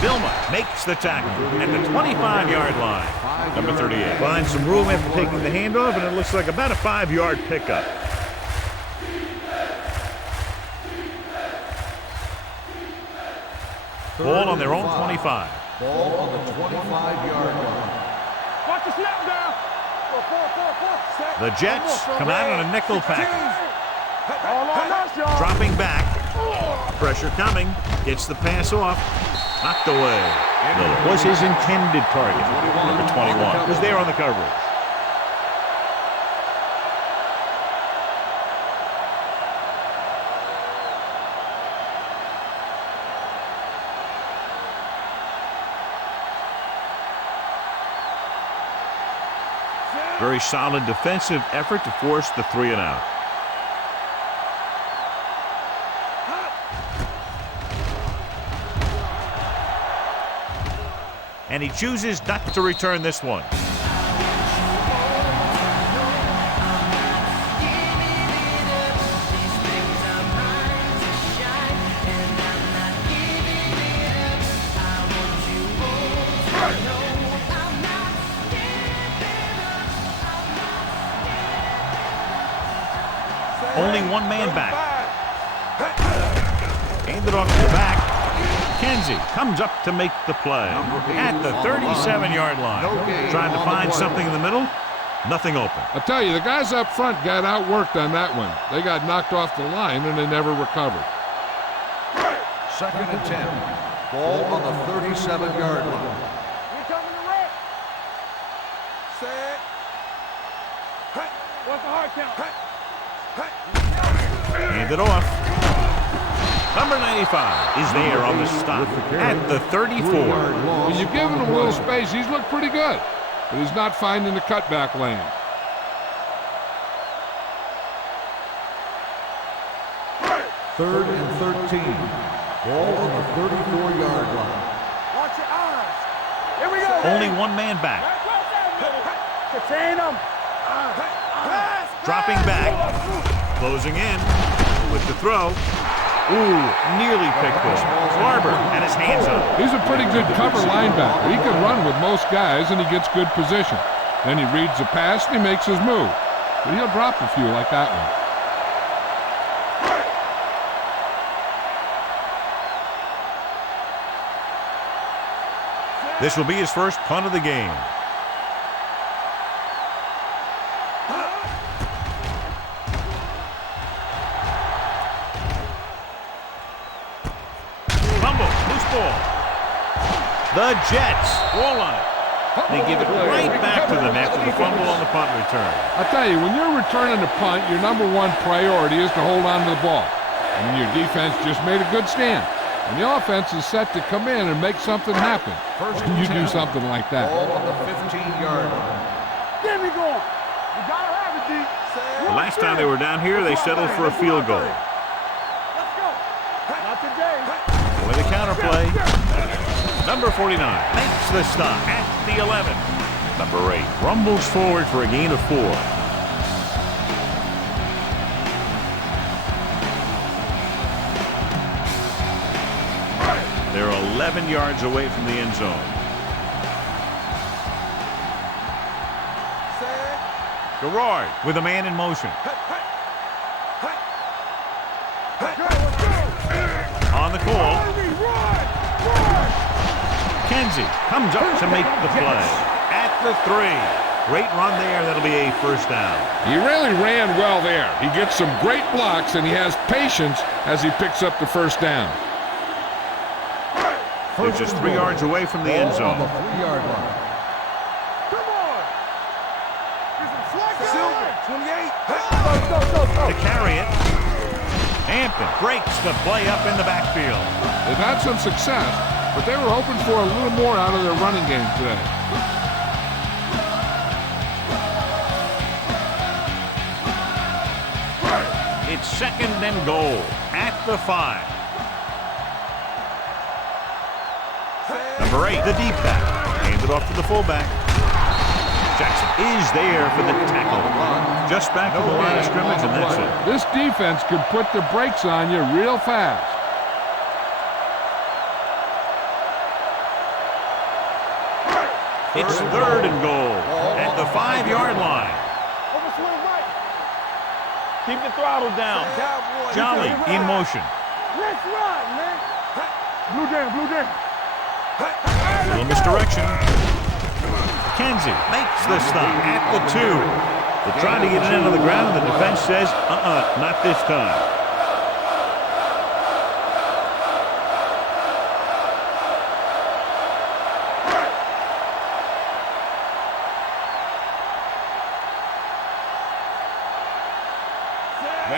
Vilma makes the tackle at the 25-yard line. Number 38 finds some room after taking the handoff, and it looks like about a 5-yard pickup. Ball on their own 25. Ball on the 25-yard line. Watch the snap down. The Jets come out on a nickel package. All on us, y'all. Dropping back. Pressure coming. Gets the pass off. Knocked away. Miller was his intended target. Number 21 was there on the coverage. Very solid defensive effort to force the 3-and-out. And he chooses not to return this one. Only one man back. Handed off to the back. Kenzie comes up to make the play at the 37-yard line. Trying to find something in the middle. Nothing open. I tell you, the guys up front got outworked on that one. They got knocked off the line and they never recovered. Second and 10. Ball on the 37-yard line. Here coming the red. Set. What's the hard count? Handed off. Number 95 is there on the stop at the 34. When you've given him a little space, he's looked pretty good, but he's not finding the cutback lane. Third and 13. Ball on the 34-yard line. Watch your eyes. Here we go. Only one man back. Contain them. Dropping back. Closing in with the throw. Ooh, nearly picked off. Barber had his hands up. He's a pretty good cover linebacker. He can run with most guys, and he gets good position. Then he reads the pass, and he makes his move. But he'll drop a few like that one. This will be his first punt of the game. The Jets roll on it. They give it right back to them after the fumble on the punt return. I tell you, when you're returning a punt, your number one priority is to hold on to the ball. And your defense just made a good stand. And the offense is set to come in and make something happen. First and you do something like that. Ball on the 15-yard line. Get me going. You gotta have it, D. The last time they were down here, they settled for a field goal. Let's go. Not today. With a counterplay. Number 49 makes the stop at the 11. Number 8 rumbles forward for a gain of 4. They're 11 yards away from the end zone. Garrard with a man in motion. On the call. Kenzie comes up to make the play at the 3. Great run there. That'll be a first down. He really ran well there. He gets some great blocks, and he has patience as he picks up the first down. They're just 3 yards away from the end zone. On the 3-yard line. Come on. Silver, 28. To carry it. Hampton breaks the play up in the backfield. They've had some success, but they were hoping for a little more out of their running game today. It's 2nd and goal at the 5. Number 8, the deep back. Hands it off to the fullback. Jackson is there for the tackle. Just back to the line of scrimmage, and that's it. This defense could put the brakes on you real fast. It's 3rd and goal at the 5-yard line. Overswing right. Keep the throttle down. Jolly in motion. Let's ride, man. Blue jam, blue jam. A little misdirection. Kenzie makes the stop at the 2. They're trying to get it into the ground, and the defense says, not this time.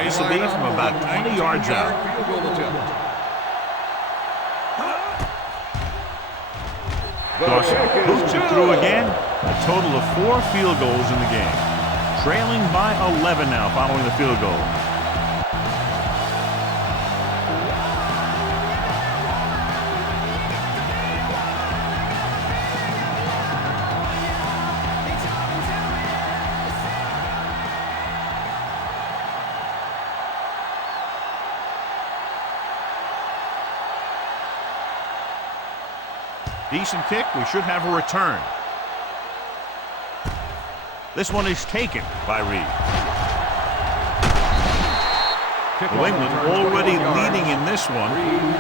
This will be from about 20 yards out. Field goal attempt. Dawson boots it through again. A total of 4 field goals in the game. Trailing by 11 now following the field goal. Decent kick. We should have a return. This one is taken by Reed. New England already leading in this one,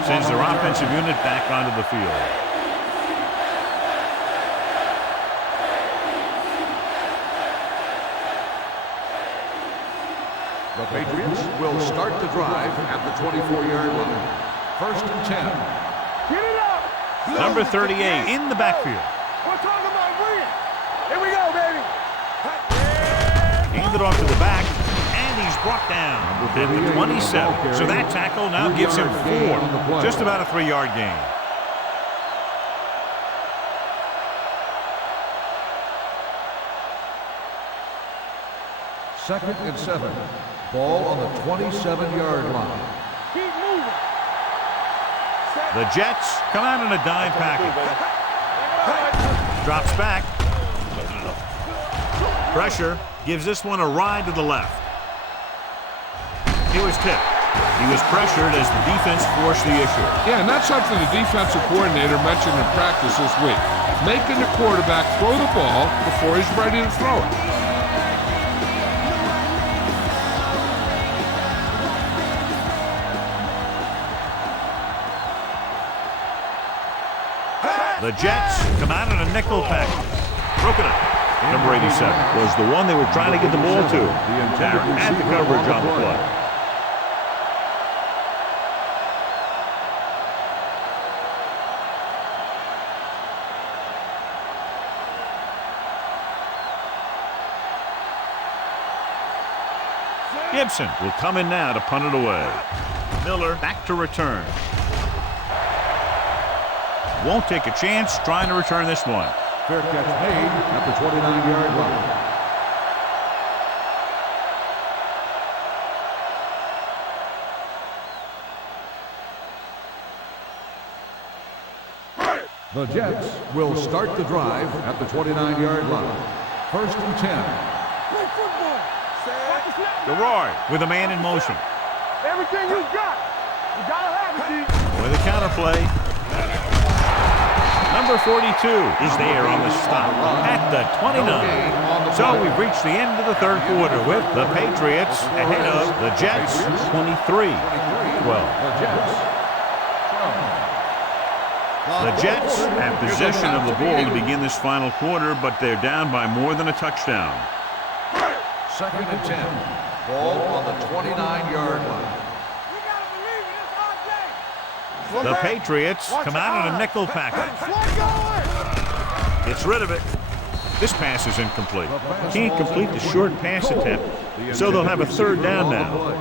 sends their offensive unit back onto the field. The Patriots will start the drive at the 24-yard line. 1st and 10. Get it up. Number 38 in the backfield. We're talking about Reed. Here we go, baby. Handed off to the back, and he's brought down at the 27. So that tackle now gives him 4. Just about a 3-yard gain. Second and 7. Ball on the 27-yard line. Keep moving. The Jets come out in a dime package. Drops back. Pressure gives this one a ride to the left. He was tipped. He was pressured as the defense forced the issue. Yeah, and that's something the defensive coordinator mentioned in practice this week. Making the quarterback throw the ball before he's ready to throw it. The Jets come out in a nickel package. Broken up. Number 87 was the one they were trying to get the ball to. Darren had the coverage on the play. Gibson will come in now to punt it away. Miller back to return. Won't take a chance trying to return this one. Fair catch made at the 29-yard line. The Jets will start the drive at the 29-yard line. 1st and 10. Play football. Garrard with a man in motion. Everything you got. You gotta have it, D. With a counterplay. Number 42 is there on the stop at the 29. So we've reached the end of the 3rd quarter with the Patriots ahead of the Jets 23-12. The Jets have possession of the ball to begin this final quarter, but they're down by more than a touchdown. 2nd and 10. Ball on the 29-yard line. The Patriots come out in a nickel package. Gets rid of it. This pass is incomplete. Can't complete the short pass attempt, so they'll have a 3rd down now.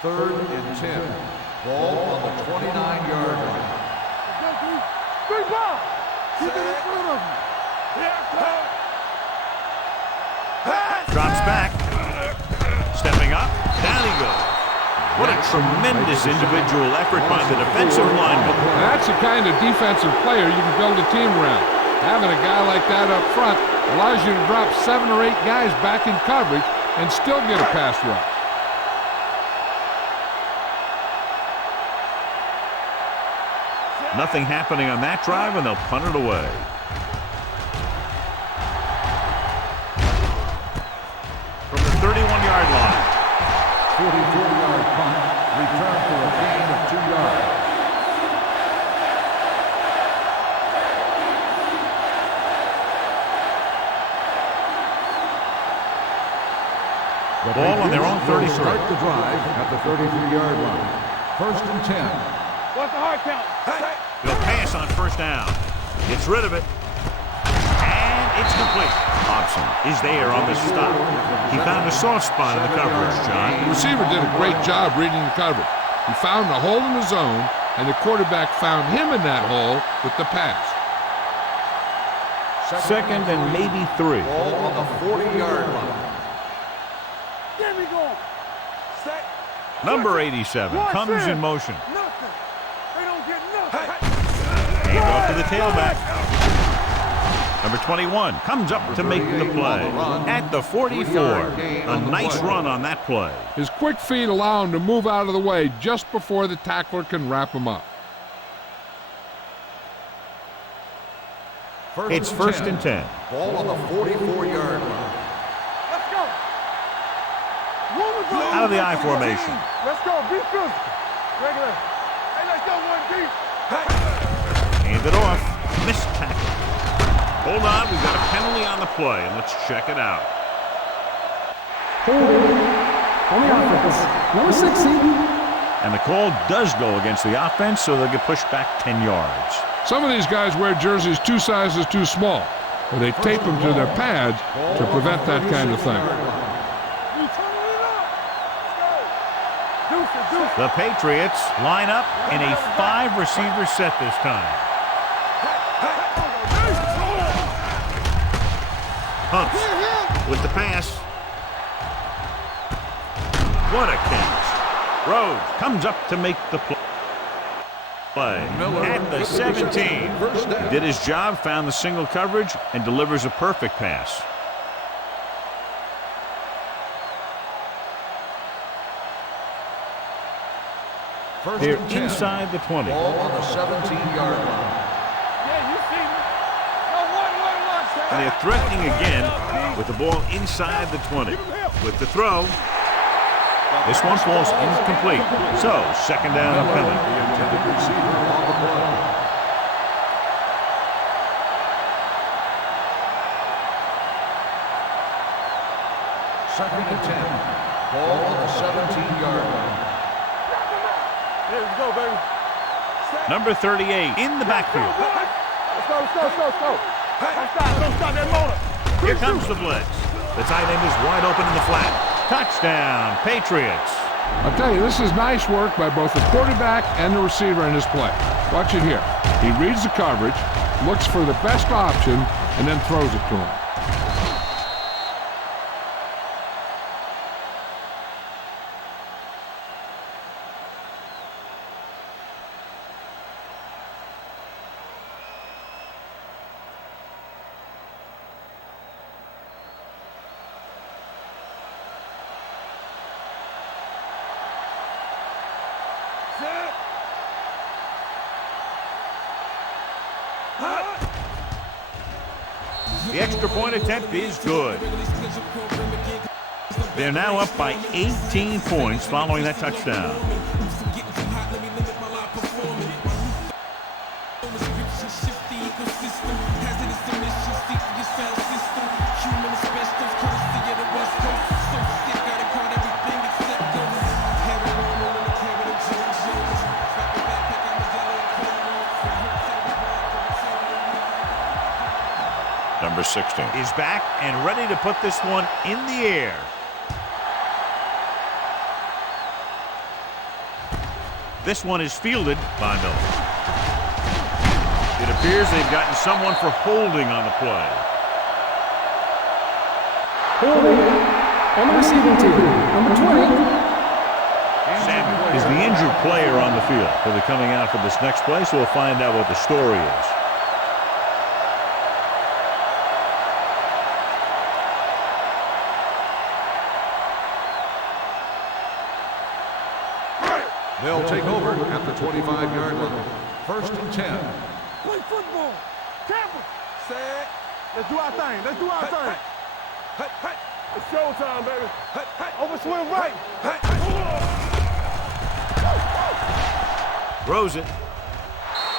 Third and 10. Ball on the 29-yard line. Keep it in front of me. Drops back. Stepping up. Down he goes. What a tremendous individual effort by the defensive lineman. That's the kind of defensive player you can build a team around. Having a guy like that up front allows you to drop 7 or 8 guys back in coverage and still get a pass rush. Nothing happening on that drive, and they'll punt it away. From the 31-yard line. 44-yard punt, return for a gain of 2 yards. The ball on their own 33. Start the drive at the 33-yard line. First and 10. What's the hard count? He'll pass on first down. Gets rid of it. And it's complete. Hobson is there on the stop. He found a soft spot in the coverage, John. The receiver did a great job reading the coverage. He found a hole in the zone, and the quarterback found him in that hole with the pass. Second and maybe 3. Ball on the 40-yard line. Get me going. Set. Number 87 comes in motion. Nothing. They don't get nothing. Hand off to the tailback. Number 21 comes up to make the play at the 44. A nice run on that play. His quick feet allow him to move out of the way just before the tackler can wrap him up. It's first and 10. Ball on the 44-yard line. Let's go. Out of the I formation. Let's go. Be physical. Regular. Hey, let's go, 1D. Hand it off. Missed tackle. Hold on, we've got a penalty on the play, and let's check it out. Holding on the offense. Number 60. And the call does go against the offense, so they'll get pushed back 10 yards. Some of these guys wear jerseys 2 sizes too small, or they tape them to their pads to prevent that kind of thing. The Patriots line up in a 5-receiver set this time. Humps with the pass. What a catch. Rhodes comes up to make the play. At the 17. He did his job, found the single coverage, and delivers a perfect pass. They're inside the 20. Ball on the 17-yard line. Yeah, you see me. No, one. And they're threatening again with the ball inside the 20. With the throw, this one falls incomplete. So, second down and coming. The intended receiver on the play. Second and 10. Ball on the 17-yard line. Here we go, baby. Number 38 in the backfield. Let's go. Don't stop that motor. Here comes the blitz. The tight end is wide open in the flat. Touchdown, Patriots. I'll tell you, this is nice work by both the quarterback and the receiver in this play. Watch it here. He reads the coverage, looks for the best option, and then throws it to him. The extra point attempt is good. They're now up by 18 points following that touchdown. Number 16 is back and ready to put this one in the air. This one is fielded by Miller. It appears they've gotten someone for holding on the play. Holding on the receiving team. Number 20. Samuel is the injured player on the field. He'll be coming out for this next play, so we'll find out what the story is. They'll take over at the 25-yard line. First and 10. Play football. Tampa. Set. Let's do our thing. Let's do our thing. It's showtime, baby. Over swing right. Throws it.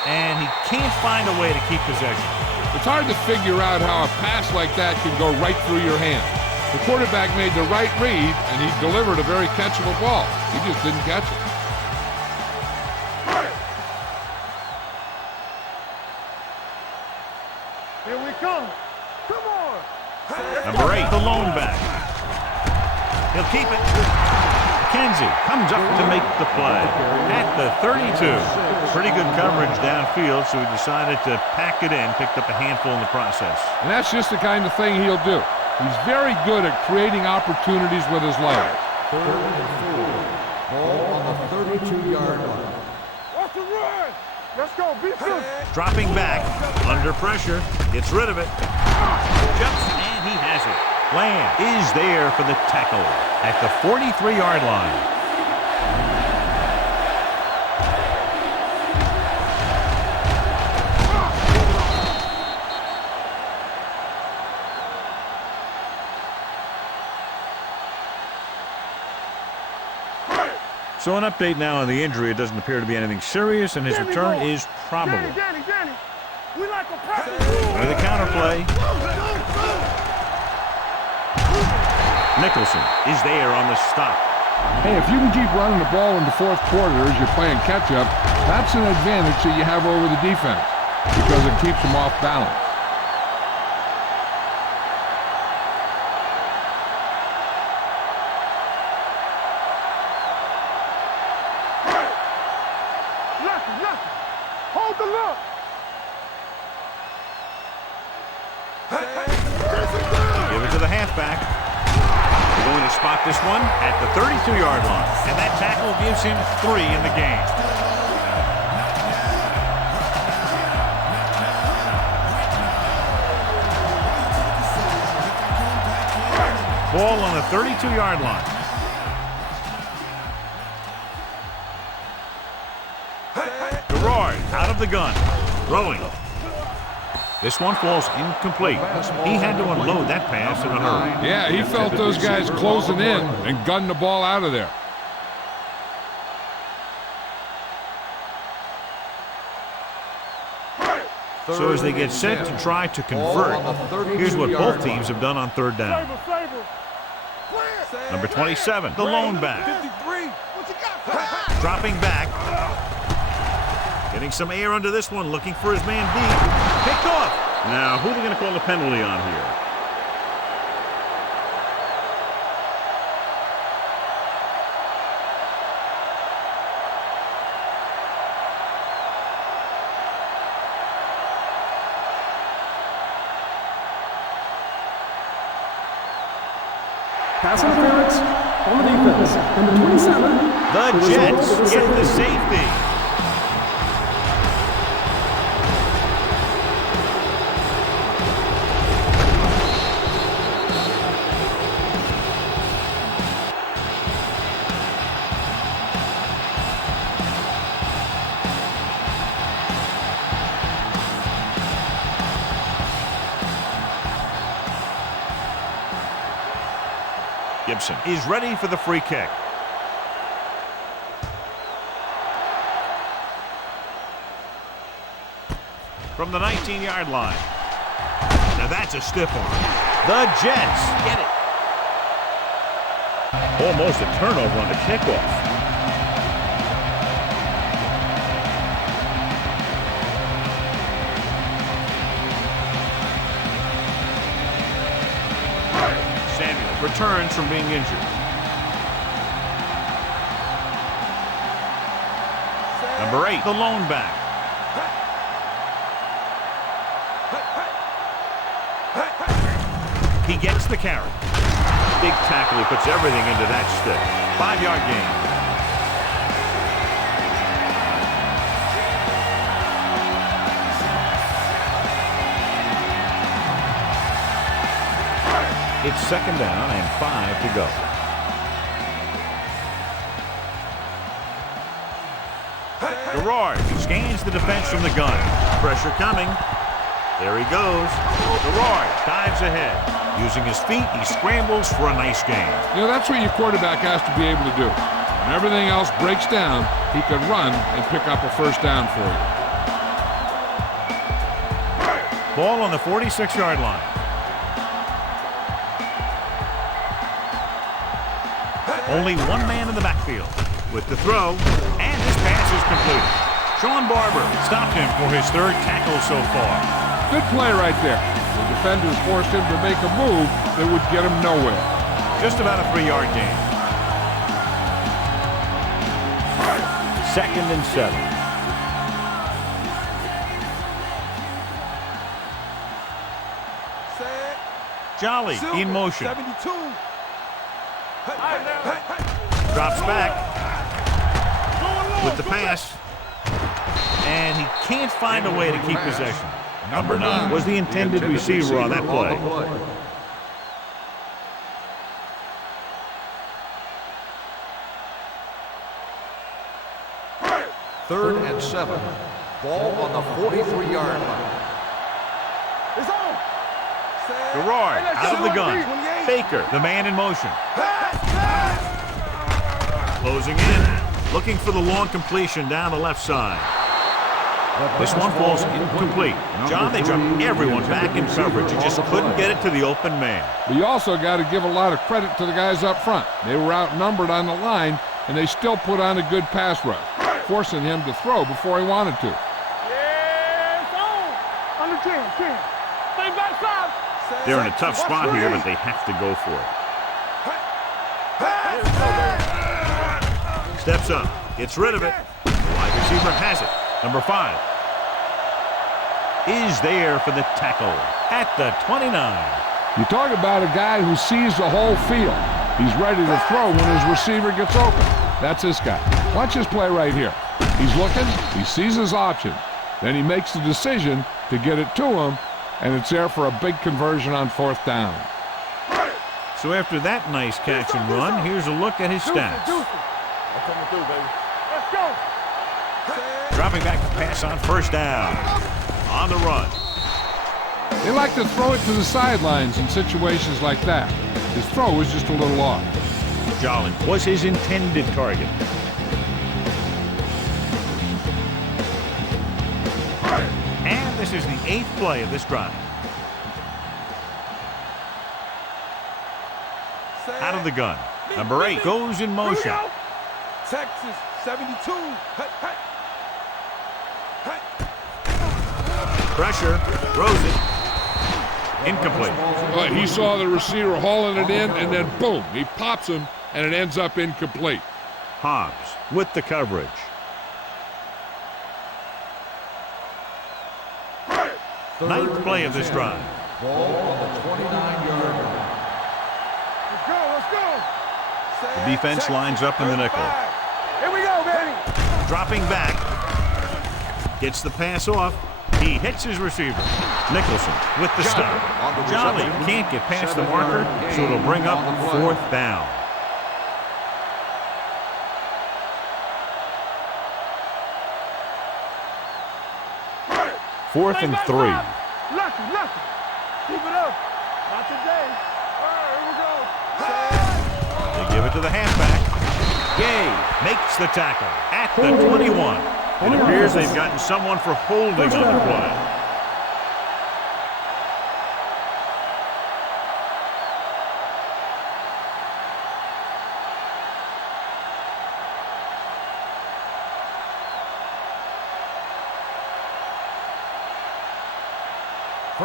And he can't find a way to keep possession. It's hard to figure out how a pass like that can go right through your hand. The quarterback made the right read, and he delivered a very catchable ball. He just didn't catch it. Here we come. Come on. Number 8, the lone back. He'll keep it. Kenzie comes up to make the play at the 32. Pretty good coverage downfield, so he decided to pack it in, picked up a handful in the process. And that's just the kind of thing he'll do. He's very good at creating opportunities with his legs. Third and 4. Ball on the 32-yard line. Watch the run. Let's go. Be good. Dropping back, under pressure, gets rid of it. Jumps, and he has it. Lamb is there for the tackle at the 43-yard line. So an update now on the injury. It doesn't appear to be anything serious, and his return is probable. Danny. We like a practice. With a counter play. Nicholson is there on the stop. Hey, if you can keep running the ball in the fourth quarter as you're playing catch-up, that's an advantage that you have over the defense because it keeps them off balance. Lucky. Hold the look. Give it to the halfback. They're going to spot this one at the 32-yard line. And that tackle gives him 3 in the game. Ball on the 32-yard line. Garrard out of the gun. Throwing. This one falls incomplete. He had to unload that pass in a hurry. Yeah, he felt those guys closing in and gunned the ball out of there. So as they get set to try to convert, here's what both teams have done on third down. Number 27, the lone back. Dropping back. Getting some air under this one, looking for his man deep. Picked off. Now, who are they going to call the penalty on here? Pass interference on the defense. Number 27. The Jets get the safety. Gibson is ready for the free kick. From the 19-yard line. Now that's a stiff arm. The Jets get it. Almost a turnover on the kickoff. Returns from being injured. Number 8, the lone back. He gets the carry. Big tackle. He puts everything into that stick. 5-yard gain. It's 2nd down and 5 to go. Garrard scans the defense from the gun. Pressure coming. There he goes. Garrard dives ahead. Using his feet, he scrambles for a nice gain. You know, that's what your quarterback has to be able to do. When everything else breaks down, he can run and pick up a 1st down for you. Ball on the 46-yard line. Only one man in the backfield with the throw, and his pass is completed. Sean Barber stopped him for his 3rd tackle so far. Good play right there. The defenders forced him to make a move that would get him nowhere. Just about a 3-yard gain. 2nd and 7. Jolly in motion. 72. Drops back with the pass, and he can't find a way to keep possession. Number 9 was the intended receiver on that play. Third and 7. Ball on the 43-yard line. It's on. Garrard out of the gun. Baker, the man in motion. Closing in, looking for the long completion down the left side. This one falls incomplete. John, they dropped everyone back in coverage. You just couldn't get it to the open man. But you also got to give a lot of credit to the guys up front. They were outnumbered on the line, and they still put on a good pass rush, forcing him to throw before he wanted to. Yeah, it's on. Under 10. Stay back 5. They're in a tough spot here, but they have to go for it. Steps up, gets rid of it. The wide receiver has it. Number 5 is there for the tackle at the 29. You talk about a guy who sees the whole field. He's ready to throw when his receiver gets open. That's this guy. Watch his play right here. He's looking, he sees his option. Then he makes the decision to get it to him, and it's there for a big conversion on 4th down. So after that nice catch and run, here's a look at his stats. Coming through, baby. Let's go. Dropping back to pass on 1st down. On the run. They like to throw it to the sidelines in situations like that. His throw was just a little off. Jolly was his intended target. And this is the 8th play of this drive. Out of the gun. Number 8 goes in motion. Texas 72. Pressure, throws it. Incomplete. He saw the receiver hauling it in, and then boom, he pops him, and it ends up incomplete. Hobbs with the coverage. Ninth play of this drive. Ball on the 29-yard line. Let's go. The defense lines up in the nickel. Here we go, baby. Dropping back. Gets the pass off. He hits his receiver. Nicholson with the stop. Jolly can't get past the marker, so it'll bring up 4th down. Fourth and 3. Lucky. Keep it up. Not today. All right, here we go. They give it to the halfback. Gay makes the tackle at the 21. It appears they've gotten someone for holding on the play.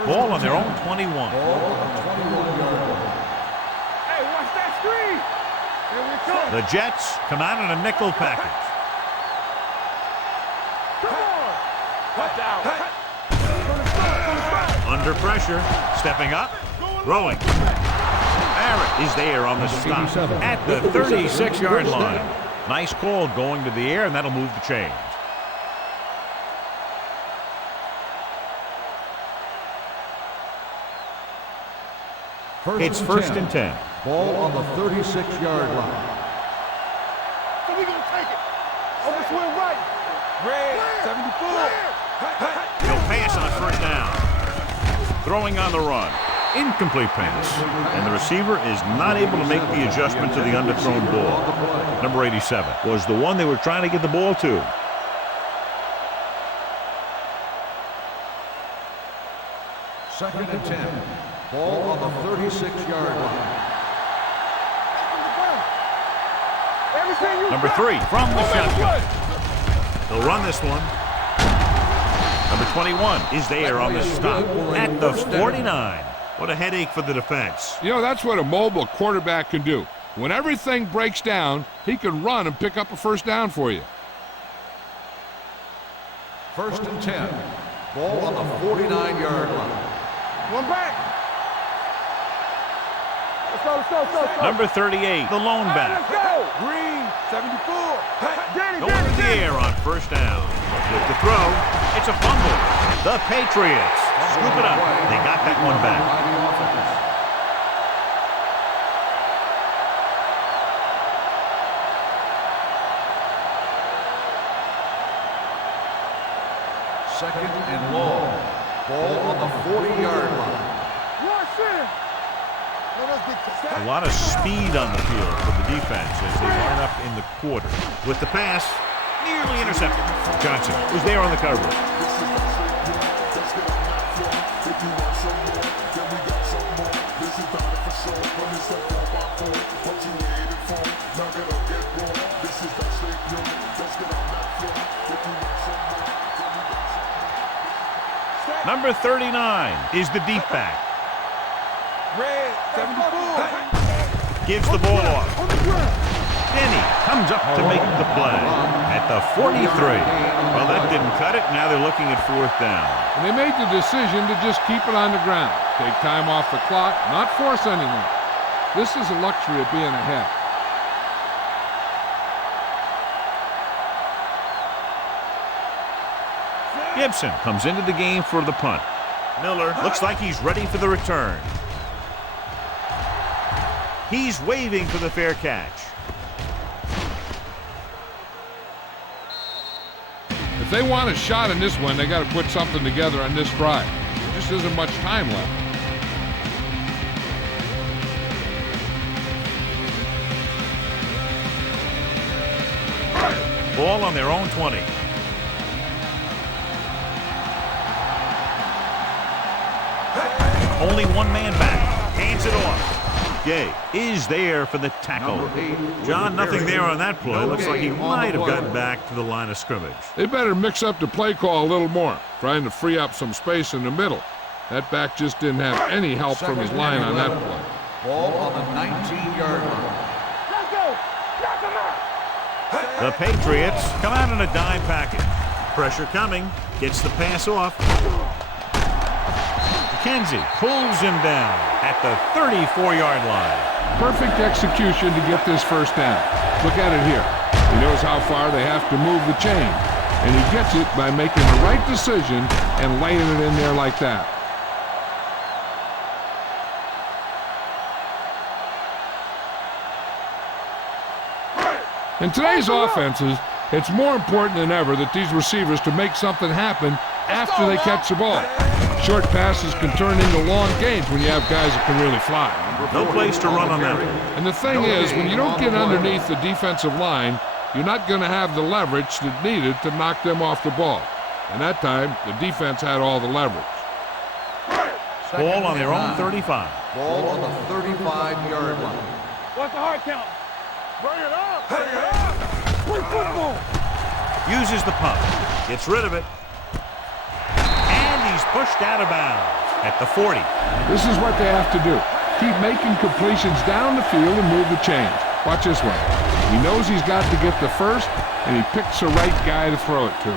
Ball on their own 21. Ball on the 21-yard line. Hey, watch that screen. Here we go. The Jets come out in a nickel package. Come on. Watch out. Under pressure, stepping up, throwing. Barrett is there on the stop at the 36-yard line. Nice call going to the air, and that'll move the chains. It's first and 10. Ball on the 36-yard line. So we gonna take it. Over swing right. Red, 74. He'll pass on first down. Throwing on the run. Incomplete pass. And the receiver is not able to make the adjustment to the underthrown ball. Number 87 was the one they were trying to get the ball to. Second and 10. Ball on the 36-yard line. Number 3 from the shotgun. They'll run this one. Number 21 is there on the stop at the 49. What a headache for the defense. You know, that's what a mobile quarterback can do. When everything breaks down, he can run and pick up a first down for you. First and 10. Ball on the 49-yard line. One back. Let's go. Number 38, the lone back. Let's go. Green, 74. Going to the air on first down. With the throw, it's a fumble. The Patriots scoop it up. They got that one back. Second and long. Ball on the 40-yard line. A lot of speed on the field for the defense as they line up in the quarter. With the pass, nearly intercepted. Johnson was there on the coverage. Number 39 is the deep back. Red, 74. Gives the ball off. Denny comes up to make the play at the 43. Well, that didn't cut it. Now they're looking at fourth down. And they made the decision to just keep it on the ground. Take time off the clock, not force anything. This is a luxury of being ahead. Gibson comes into the game for the punt. Miller looks like he's ready for the return. He's waving for the fair catch. If they want a shot in this one, they got to put something together on this drive. There just isn't much time left. Ball on their own 20. Only one man back. Hands it off. Gay is there for the tackle. John, nothing there on that play. Looks like he might have gotten back to the line of scrimmage. They better mix up the play call a little more, trying to free up some space in the middle. That back just didn't have any help from his line on that play. Ball on the 19-yard line. Let's go. Knock him out. The Patriots come out in a dime package. Pressure coming. Gets the pass off. McKenzie pulls him down at the 34-yard line. Perfect execution to get this first down. Look at it here. He knows how far they have to move the chain, and he gets it by making the right decision and laying it in there like that. In today's offenses, it's more important than ever that these receivers to make something happen after they catch the ball. Short passes can turn into long gains when you have guys that can really fly. No place to run on that one. And the thing is, when you don't get underneath the defensive line, you're not going to have the leverage that needed to knock them off the ball. And that time, the defense had all the leverage. Ball on their own 35. Ball on the 35-yard line. What's the hard count? Bring it up. Bring it up. Play football. Uses the pump. Gets rid of it. He's pushed out of bounds at the 40. This is what they have to do. Keep making completions down the field and move the chains. Watch this one. He knows he's got to get the first, and he picks the right guy to throw it to.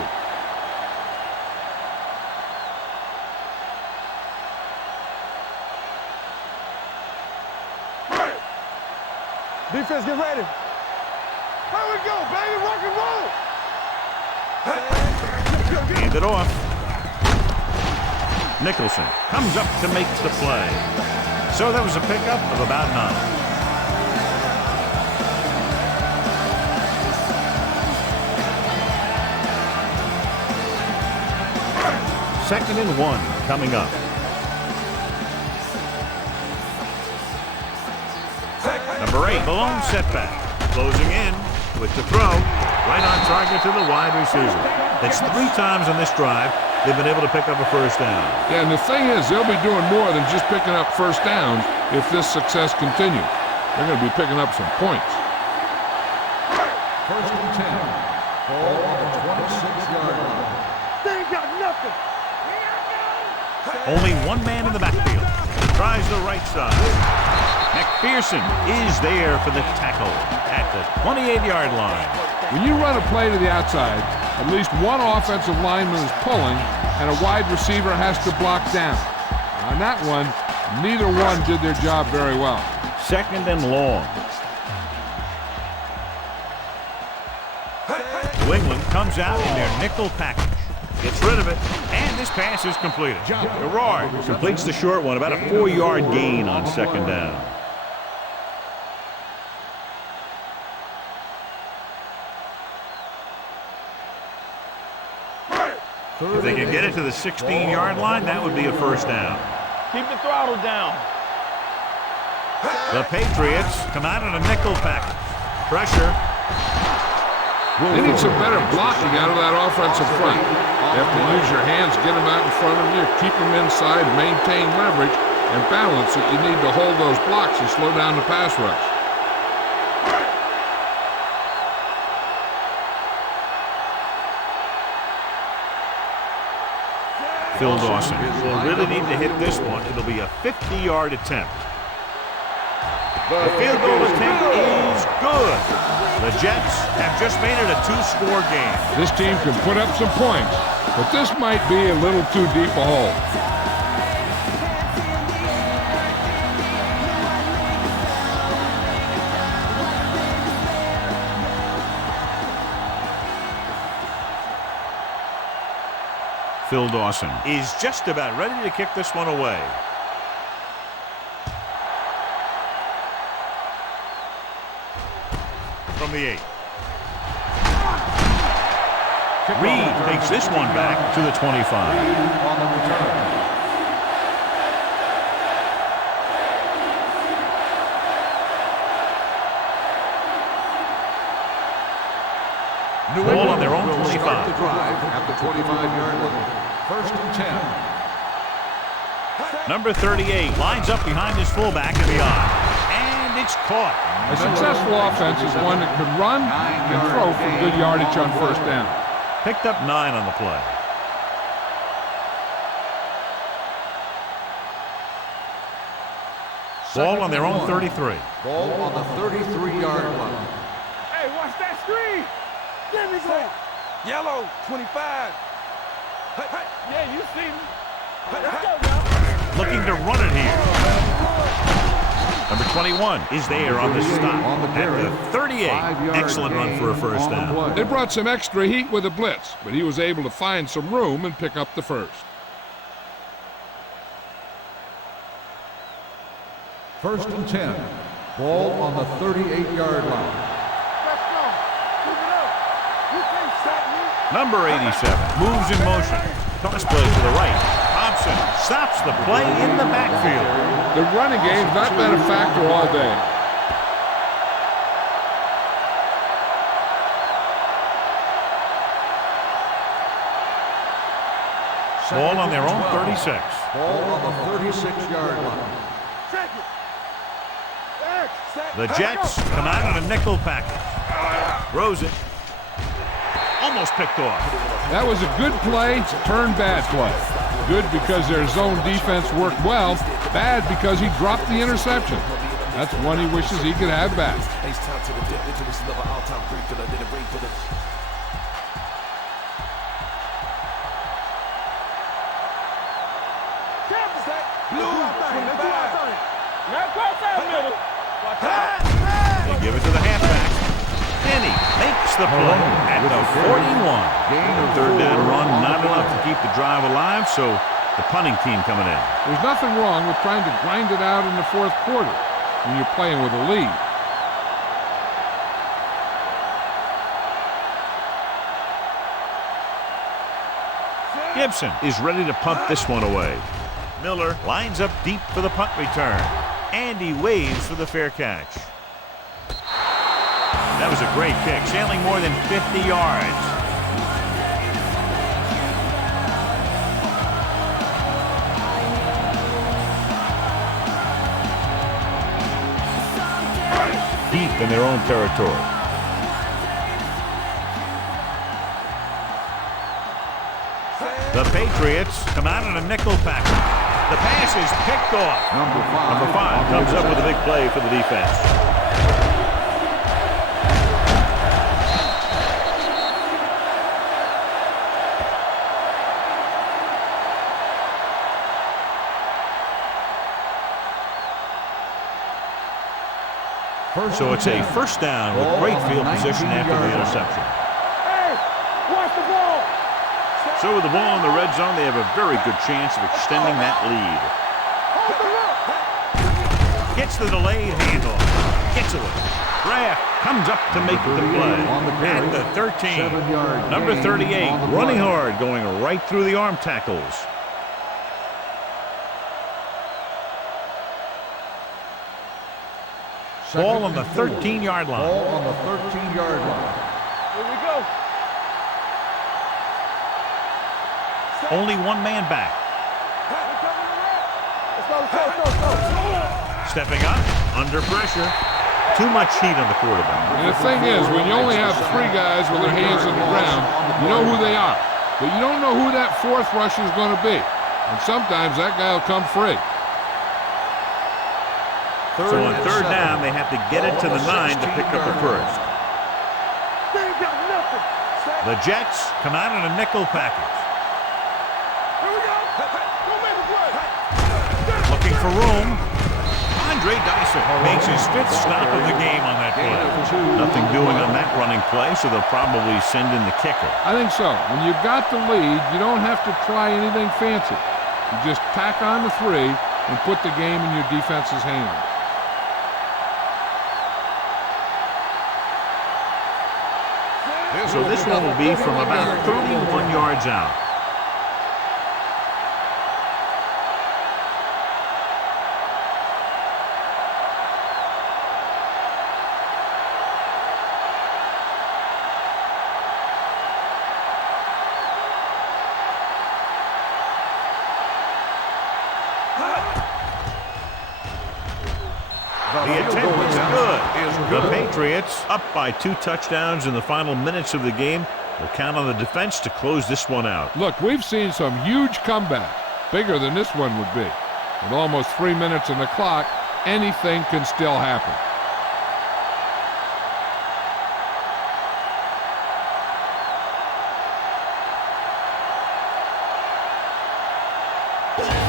Defense, get ready. Here we go, baby. Rock and roll. Hand it off. Nicholson comes up to make the play. So that was a pickup of about 9. Second and 1 coming up. Number 8, Malone setback. Closing in with the throw. Right on target to the wide receiver. That's 3 times on this drive they've been able to pick up a first down. Yeah, and the thing is, they'll be doing more than just picking up first downs if this success continues. They're going to be picking up some points. First and 10. Ball on the 26-yard line. They ain't got nothing. Only one man in the backfield. Tries the right side. McPherson is there for the tackle at the 28-yard line. When you run a play to the outside, at least one offensive lineman is pulling, and a wide receiver has to block down. On that one, neither one did their job very well. Second and long. New England comes out in their nickel package. Gets rid of it, and this pass is completed. Garrard completes the short one, about a 4-yard gain on second down. If they can get it to the 16-yard line, that would be a first down. Keep the throttle down. The Patriots come out in a nickel package. Pressure. They need some better blocking out of that offensive front. You have to use your hands, get them out in front of you, keep them inside, maintain leverage, and balance it. You need to hold those blocks and slow down the pass rush. Phil Dawson will really need to hit this one. It'll be a 50-yard attempt. The field goal attempt is good. The Jets have just made it a 2-score game. This team can put up some points, but this might be a little too deep a hole. Phil Dawson is just about ready to kick this one away. From the 8. Reed takes this one back to the 25. On the return. Ball on their own Will 25. start the drive at the 25-yard line. First and 10. Number 38 lines up behind his fullback in the eye. And it's caught. A successful offense is one that can run and throw for good yardage on first down. Picked up 9 on the play. Ball on their own 33. Ball on the 33-yard line. Hey, watch that screen. There we go. Yellow, 25. Yeah, you see me. Let's go now. Looking to run it here. Number 21 is there on the stop at the 38. Excellent run for a first down. They brought some extra heat with a blitz, but he was able to find some room and pick up the first. First and 10. Ball on the 38-yard line. Let's go. Keep it up. You can't stop me. Number 87 moves in motion. Toss play to the right. Thompson stops the play in the backfield. The running game's not been a factor all day. Ball on their own 36. Ball on the 36-yard line. Check it. The Jets come out in a nickel package. Throws it. Almost picked off. That was a good play, turned bad play. Good because their zone defense worked well. Bad because he dropped the interception. That's one he wishes he could have back. Blue, 25. Now cross that middle. Watch out. They Give it to the halfback. And he makes the play at the 41. Third down run, not enough to keep the drive alive, so the punting team coming in. There's nothing wrong with trying to grind it out in the fourth quarter when you're playing with a lead. Gibson is ready to punt this one away. Miller lines up deep for the punt return. And he waves for the fair catch. That was a great kick, sailing more than 50 yards. Deep in their own territory. The Patriots come out in a nickel package. The pass is picked off. Number 5 comes up with a big play for the defense. So it's a first down with great field position after the interception. Hey, watch the ball. So with the ball in the red zone, they have a very good chance of extending that lead. Gets the delayed handoff. Gets away. Kraft comes up to make the play at the 13. Number 38, running hard, going right through the arm tackles. Ball on the 13-yard line. Ball on the 13-yard line. Here we go. Only one man back. Let's go. Stepping up, under pressure. Too much heat on the quarterback. And the thing is, when you only have 3 guys with their hands on the ground, you know who they are. But you don't know who that 4th rusher is going to be. And sometimes that guy will come free. So on third down, they have to get it to the 9 to pick up the first. They ain't got nothing. The Jets come out in a nickel package. Here we go. Go make a play. Looking for room. Andre Dyson makes his 5th stop of the game on that play. Nothing doing on that running play, so they'll probably send in the kicker. I think so. When you've got the lead, you don't have to try anything fancy. You just tack on the 3 and put the game in your defense's hands. So this one will be from about 31 yards out. The attempt is good. The Patriots, up by 2 touchdowns in the final minutes of the game, will count on the defense to close this one out. Look, we've seen some huge comebacks, bigger than this one would be. With almost 3 minutes on the clock, anything can still happen.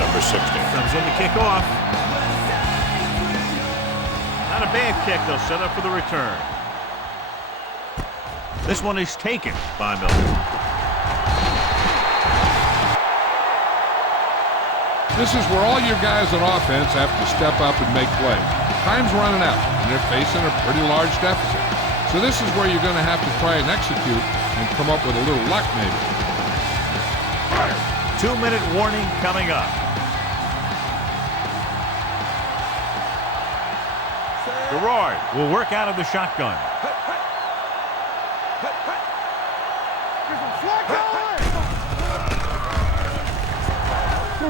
Number 60 comes in to kick off. Not a bad kick. They'll set up for the return. This one is taken by Miller. This is where all your guys on offense have to step up and make plays. Time's running out, and they're facing a pretty large deficit. So this is where you're going to have to try and execute and come up with a little luck maybe. 2-minute warning coming up. Garrard will work out of the shotgun.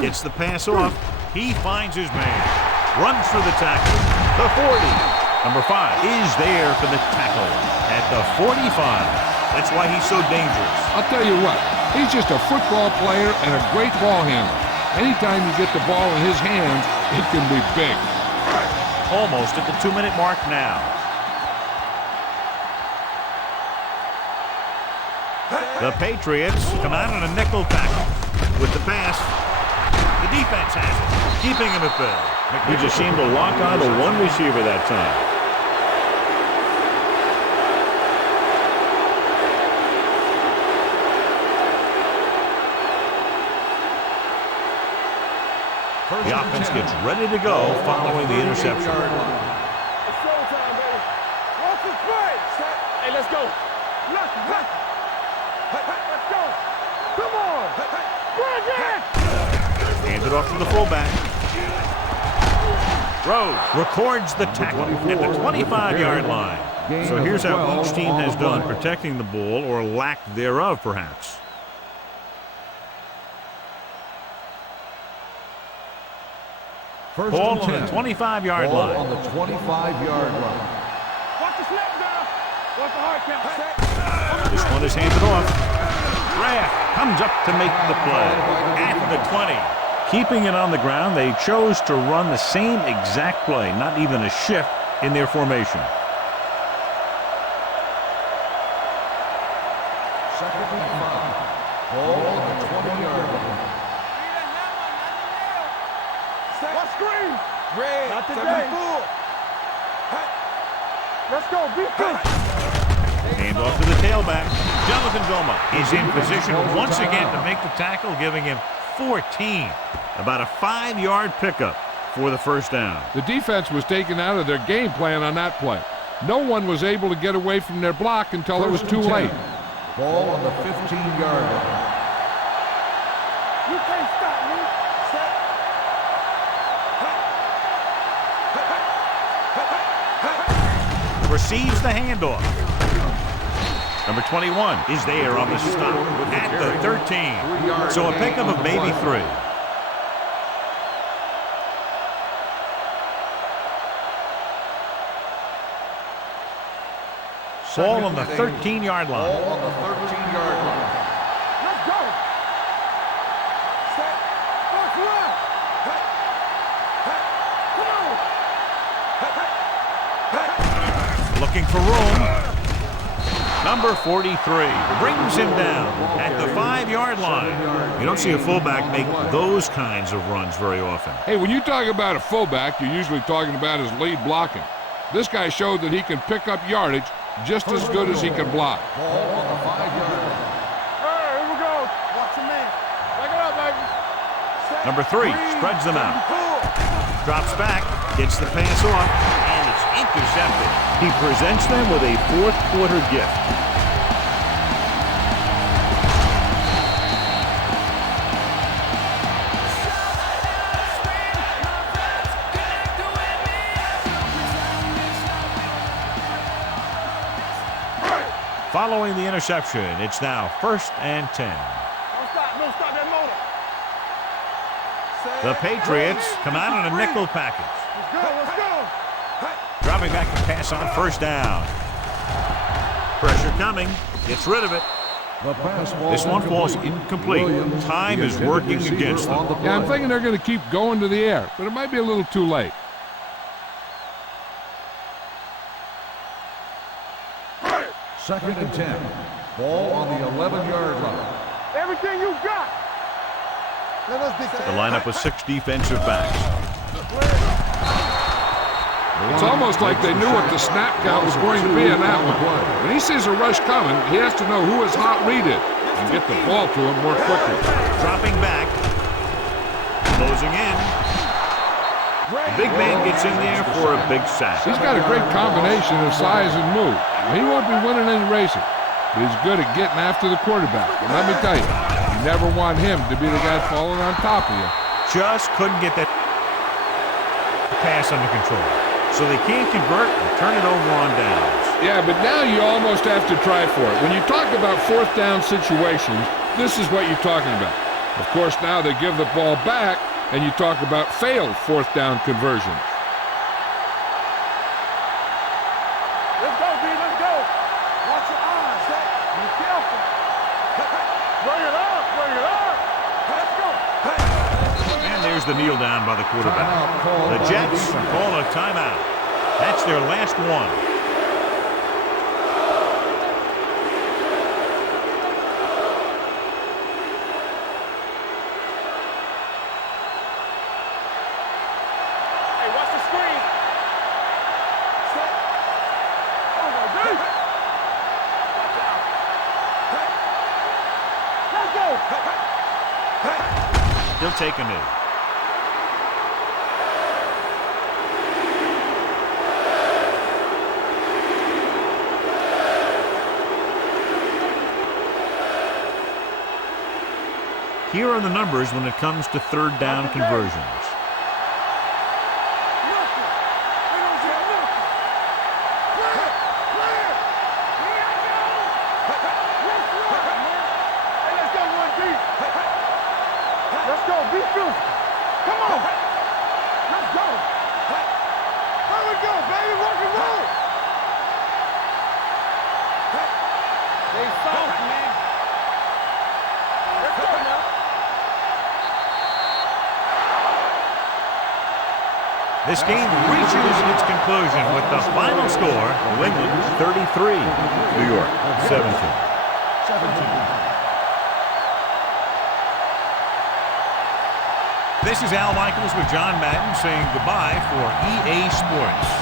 Gets the pass off. He finds his man. Runs through the tackle. The 40. Number 5 is there for the tackle at the 45. That's why he's so dangerous. I'll tell you what, he's just a football player and a great ball handler. Anytime you get the ball in his hands, it can be big. Almost at the 2-minute mark now. The Patriots come out in a nickel package with the pass. The defense has it, keeping him at bay. He just seemed to lock on to one receiver that time. The offense gets ready to go following the interception. It's showtime, baby. Watch the play. Hey, let's go. Let's go. Come on. Bring it. Hand it off to the fullback. Rhodes records the tackle at the 25-yard line. So here's how each team has done protecting the ball, or lack thereof, perhaps. Ball on the 25-yard line. On the 25-yard line. Watch the snap down. Watch the hard count. This one is handed off. Raff comes up to make the play at the 20. Keeping it on the ground, they chose to run the same exact play, not even a shift in their formation. Second and 5. Ball on the 20-yard line. What screen? Red, Not today. Let's go. Beat this. Hand off to the tailback. Jonathan Vilma is in position once again to make the tackle, giving him 14. About a 5-yard pickup for the first down. The defense was taken out of their game plan on that play. No one was able to get away from their block until it was too late. Ball on the 15-yard line. You can't stop me. Receives the handoff. Number 21 is there on the stop at the 13. So a pickup of maybe 3. Ball on the 13-yard line. Ball on the 13-yard line. Let's go. Set. First run. Come on. Looking for room. Number 43 brings him down at the 5-yard line. You don't see a fullback make those kinds of runs very often. Hey, when you talk about a fullback, you're usually talking about his lead blocking. This guy showed that he can pick up yardage just as good as he can block. Ball on the 5-yard line. Here we go. Watch your man. Back it up, baby. Set. Number 3 spreads them out. Drops back, gets the pass off, and it's intercepted. He presents them with a fourth-quarter gift. Following the interception, it's now 1st and 10. Don't stop that motor. The Patriots come out on a nickel package. Let's go. Dropping back to pass on 1st down. Pressure coming. Gets rid of it. The pass ball This one falls incomplete. Time is working against them. Yeah, I'm thinking they're going to keep going to the air, but it might be a little too late. Second and 10. Ball on the 11-yard line. Everything you got. Let us be The lineup with 6 defensive backs. It's almost like they knew what the snap count was going to be in that one. When he sees a rush coming, he has to know who his hot read is and get the ball to him more quickly. Dropping back. Closing in. The big man gets in there for a big sack. He's got a great combination of size and move. He won't be winning any races, but he's good at getting after the quarterback. And let me tell you, you never want him to be the guy falling on top of you. Just couldn't get that pass under control. So they can't convert and turn it over on downs. Yeah, but now you almost have to try for it. When you talk about 4th down situations, this is what you're talking about. Of course, now they give the ball back, and you talk about failed 4th down conversions. Let's go, B. Let's go. Watch your eyes. Be careful. Bring it up. Bring it up. Let's go. And there's the kneel down by the quarterback. The Jets call a timeout. That's their last one. Hey, watch the screen. Set. Oh, my God. Watch out. Let's go. He'll take a knee. Here are the numbers when it comes to third down conversions. This game reaches its conclusion with the final score, New England 33, New York 17. This is Al Michaels with John Madden saying goodbye for EA Sports.